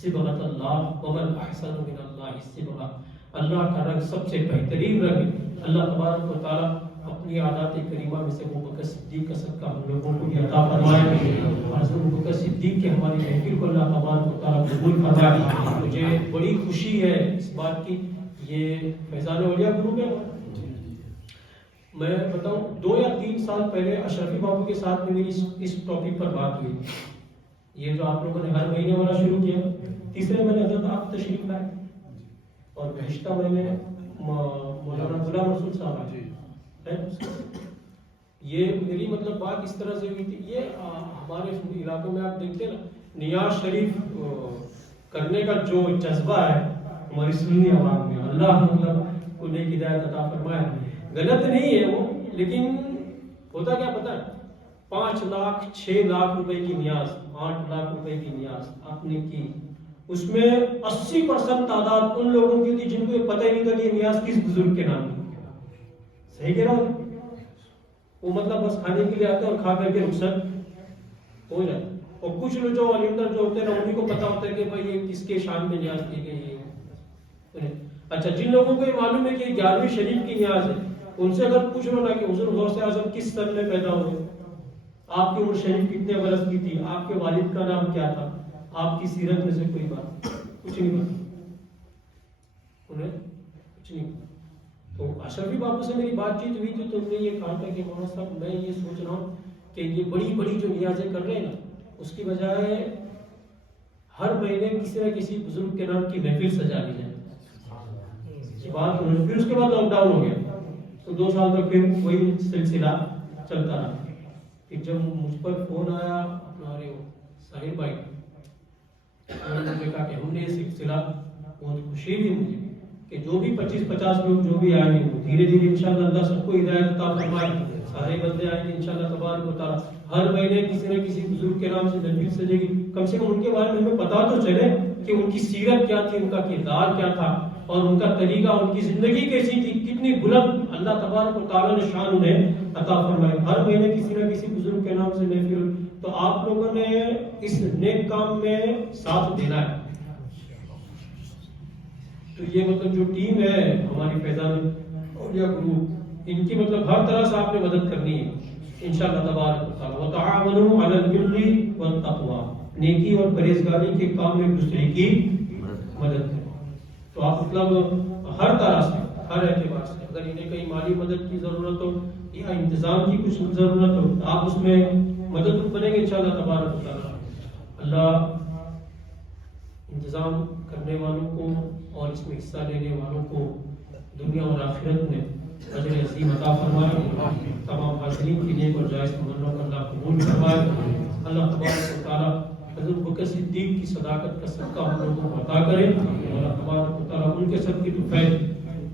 صبغۃ اللہ ومن احسن من اللہ صبغہ، اللہ کا رنگ سب سے بہترین رنگ ہے. اللہ تبارک و تعالیٰ اپنی عادات کریمہ میں سے ابوبکر صدیق کا صدقہ ہم لوگوں کو بھی عطا فرمائے. حضرت ابوبکر صدیق کے ہماری محفل کو اللہ تبارک و تعالیٰ قبول فرمائے. مجھے بڑی خوشی ہے اس بات کی، یہ فیضان اولیاء گروپ ہے. میں بتاؤں 2 یا 3 سال پہلے اشرفی بابو کے ساتھ میں میری اس ٹاپک پر بات ہوئی. یہ جو آپ لوگوں نے ہر مہینے والا شروع کیا، تیسرے مہینے حضرت آپ تشریف لائے اور گزشتہ مہینے مولانا غلام رسول صاحب آئے. یہ میری مطلب بات اس طرح سے ہوئی تھی. یہ ہمارے علاقوں میں آپ دیکھتے ہیں نا نیاز شریف کرنے کا جو جذبہ ہے ہماری سنی عوام میں، اللہ مطلب کو نیک ہدایت عطا فرمائے. غلط نہیں ہے وہ، لیکن ہوتا کیا پتہ ہے 5 لاکھ 6 لاکھ روپے کی نیاز، 8 لاکھ روپے کی نیاز آپ نے کی، اس میں 80% تعداد ان لوگوں کی تھی جن کو یہ پتہ ہی نہیں تھا کہ یہ نیاز کس بزرگ کے نام کی. صحیح کہہ رہا ہوں؟ وہ مطلب بس کھانے کے لیے آتے اور کھا کر کے رخصت ہو جائے. اور کچھ لوگ جو علمدر جو ہوتے ہیں انہیں کو پتا ہوتا ہے کہ بھائی یہ کس کے شان میں نیاز کی گئی ہے. اچھا جن لوگوں کو یہ معلوم ہے کہ 11ویں شریف کی نیاز ہے، ان سے اگر پوچھ لو نا کہ حضور غوث اعظم کس سن میں پیدا ہوئے، آپ کی عمر شریف کتنے برس کی تھی، آپ کے والد کا نام کیا تھا، آپ کی سیرت میں سے کوئی بات کچھ نہیں پتا، انہیں کچھ نہیں پتا. تو اشرفی بابو سے میری بات چیت ہوئی تھی تو انہوں نے یہ کہا تھا کہ مولانا صاحب میں یہ سوچ رہا ہوں کہ یہ بڑی بڑی جو نیازیں کر رہے ہیں نا اس کی بجائے ہر مہینے کسی نہ کسی بزرگ کے نام کی محفل سجا لی جائے. بات پھر اس کے بعد لاک ڈاؤن ہو گیا تو 2 سال تک پھر وہی سلسلہ چلتا رہا. پھر جب مجھ پر فون آیا ہمارے ساحر بھائی، انہوں نے کہا کہ ہم نے یہ سلسلہ، بہت خوشی بھی مجھے کہ جو بھی 25-50 لوگ جو بھی آئیں گے دھیرے دھیرے انشاءاللہ اللہ سب کو ہدایت عطا فرمائے. سارے بندے آئیں گے انشاءاللہ تبارک و تعالیٰ. ہر مہینے کسی نہ کسی بزرگ کے نام سے محفل سجے گی. کم سے کم ان کے بارے میں ہمیں پتا تو چلے کہ ان کی سیرت کیا تھی، ان کا کردار کیا تھا اور ان کا طریقہ، ان کی زندگی کیسی تھی، کتنی بلند اللہ تبارک و تعالیٰ نے شان انہیں عطا فرمائی. ہر مہینے کسی نہ کسی بزرگ کے نام سے محفل. تو آپ لوگوں نے اس نیک کام میں ساتھ دینا ہے. تو یہ مطلب جو ٹیم ہے ہماری فیضان اولیاء گروپ، ان کی مطلب ہر طرح سے آپ نے مدد کرنی ہے انشاءاللہ تبارک و تعالیٰ. وتعاونوا علی البر والتقوی، نیکی اور پرہیزگاری کے کام میں ایک دوسرے کی مدد کریں. تو آپ مطلب ہر طرح سے ہر اعتبار سے. اگر انہیں کہیں مالی مدد کی ضرورت ہو یا انتظام کی کچھ ضرورت ہو آپ اس میں مدد بنیں گے انشاءاللہ تبارک و تعالیٰ. اللہ انتظام کرنے والوں کو اور اس میں حصہ لینے والوں کو دنیا اور آخرت میں اجر عظیم عطا فرمائے. تمام حاضرین کی نیک اور جائز تمناؤں کو اللہ قبول فرمائے. اللہ تبارک و تعالیٰ حضرت بکر صدیق کی صداقت کا صدقہ ہم لوگوں کو عطا کرے. اللہ تبارک و تعالیٰ ان کے صدقے تو فیض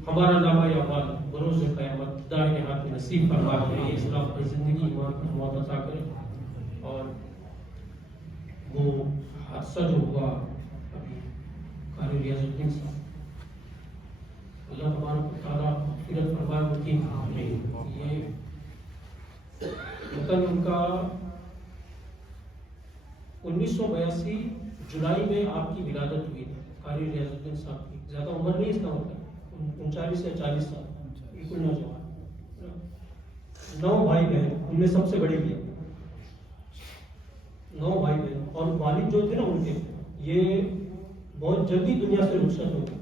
ہمارا نامہ اعمال بروز قیامت دائیں ہاتھ میں نصیب فرمائے. اسلام پر زندگی ایمان پر موت عطا کرے. اور وہ حادثہ جو ہوا ابھی قاری ریاض الدین صاحب اللہ تبارک و تعالیٰ مغفرت فرمائے. ان کی یہ وطن ان کا 1982 جولائی میں آپ کی ولادت ہوئی تھی قاری ریاض الدین صاحب کی. زیادہ عمر نہیں اس کا مطلب 39 یا 40 سال بالکل نوجوان. 9 بھائی بہن ان میں سب سے بڑے بھی 9 بھائی بہن. اور والد جو تھے نا ان کے یہ بہت جلدی دنیا سے رخصت ہو گئے.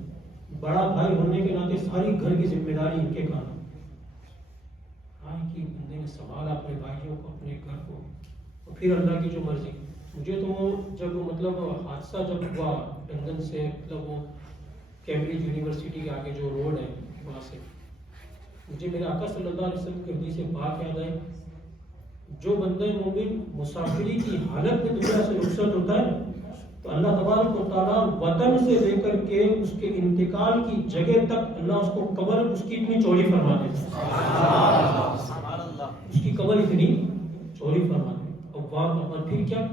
بڑا بھائی ہونے کے ناطے ساری گھر کی ذمہ داری ان کے کام. ہاں کہ بندے نے سنبھالا اپنے بھائیوں کو اپنے گھر کو اور پھر اللہ کی جو مرضی. مجھے تو جب مطلب حادثہ جب ہوا لندن سے مطلب وہ کیمبرج یونیورسٹی کے آگے جو روڈ ہے وہاں سے مجھے میرے آقا صلی اللہ علیہ وسلم کی حدیث سے بات یاد آئی. جو بندہ مومن مسافری کی حالت میں دنیا سے رخصت ہوتا ہے تو اللہ تبارک و تعالیٰ وطن سے لے کر کے اس کے انتقال کی جگہ تک اللہ اس کو قبر اس کی اتنی چوڑی فرما دیتا ہے. اس کی قبر اتنی چوڑی فرما دے. اور وہاں پر پھر کیا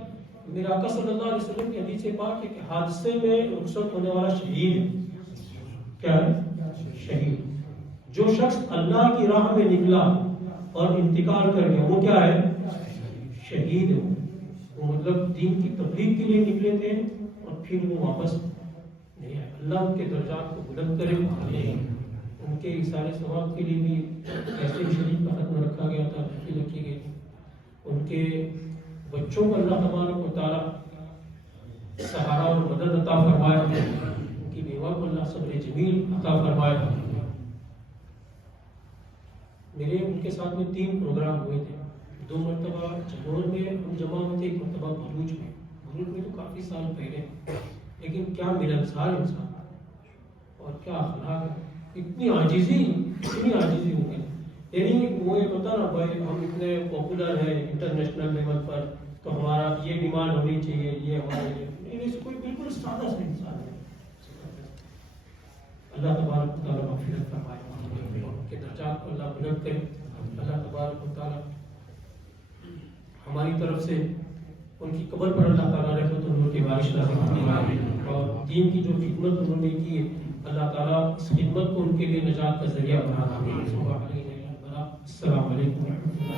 میرے آقا صلی اللہ علیہ وسلم کی حدیث سے پاک ہے کہ حادثے میں رخصت ہونے والا شہید ہے. کیا ہے؟ شہید. جو شخص اللہ کی راہ میں نکلا اور انتقال کر گیا وہ کیا ہے؟ شہید ہے. وہ مطلب دین کی تبلیغ کے لیے نکلے تھے اور پھر وہ واپس نہیں آئے. اللہ ان کے درجات کو بلند کرے. ان کے اشارے ثواب کے لیے بھی ایسے شریف کا ختم رکھا گیا تھا رکھی گئی. ان کے بچوں کو اللہ تبارک و تعالیٰ سہارا اور مدد عطا فرمائے. ان کی بیوہ کو اللہ صبر جمیل عطا فرمائے. میرے ان کے ساتھ میں 3 پروگرام ہوئے تھے. 2 مرتبہ جنور میں ہم جمع ہوئے تھے. 1 مرتبہ بھروچ میں. بھروچ میں تو کافی سال پہلے لیکن کیا ملنسار انسان اور کیا اخلاق ہے. اتنی عاجزی ہو گئی. یعنی وہ ایک ہوتا نا بھائی ہم اتنے پاپولر ہیں انٹرنیشنل لیول پر تو ہمارا یہ ڈیمانڈ ہونی چاہیے یہ ہمارے لیے کوئی بالکل سادہ سا انسان ہے. اللہ تبارک و تعالیٰ مغفرت فرمائے. کے درجات کو اللہ بلند کرے. اللہ تبارک و تعالیٰ ہماری طرف سے ان کی قبر پر اللہ تعالیٰ رحمت و نور کی بارش نازل فرمائے. اور دین کی جو خدمت انہوں نے کی ہے اللہ تعالیٰ اس خدمت کو ان کے لیے نجات کا ذریعہ بنا. السلام علیکم ورحمۃ اللہ.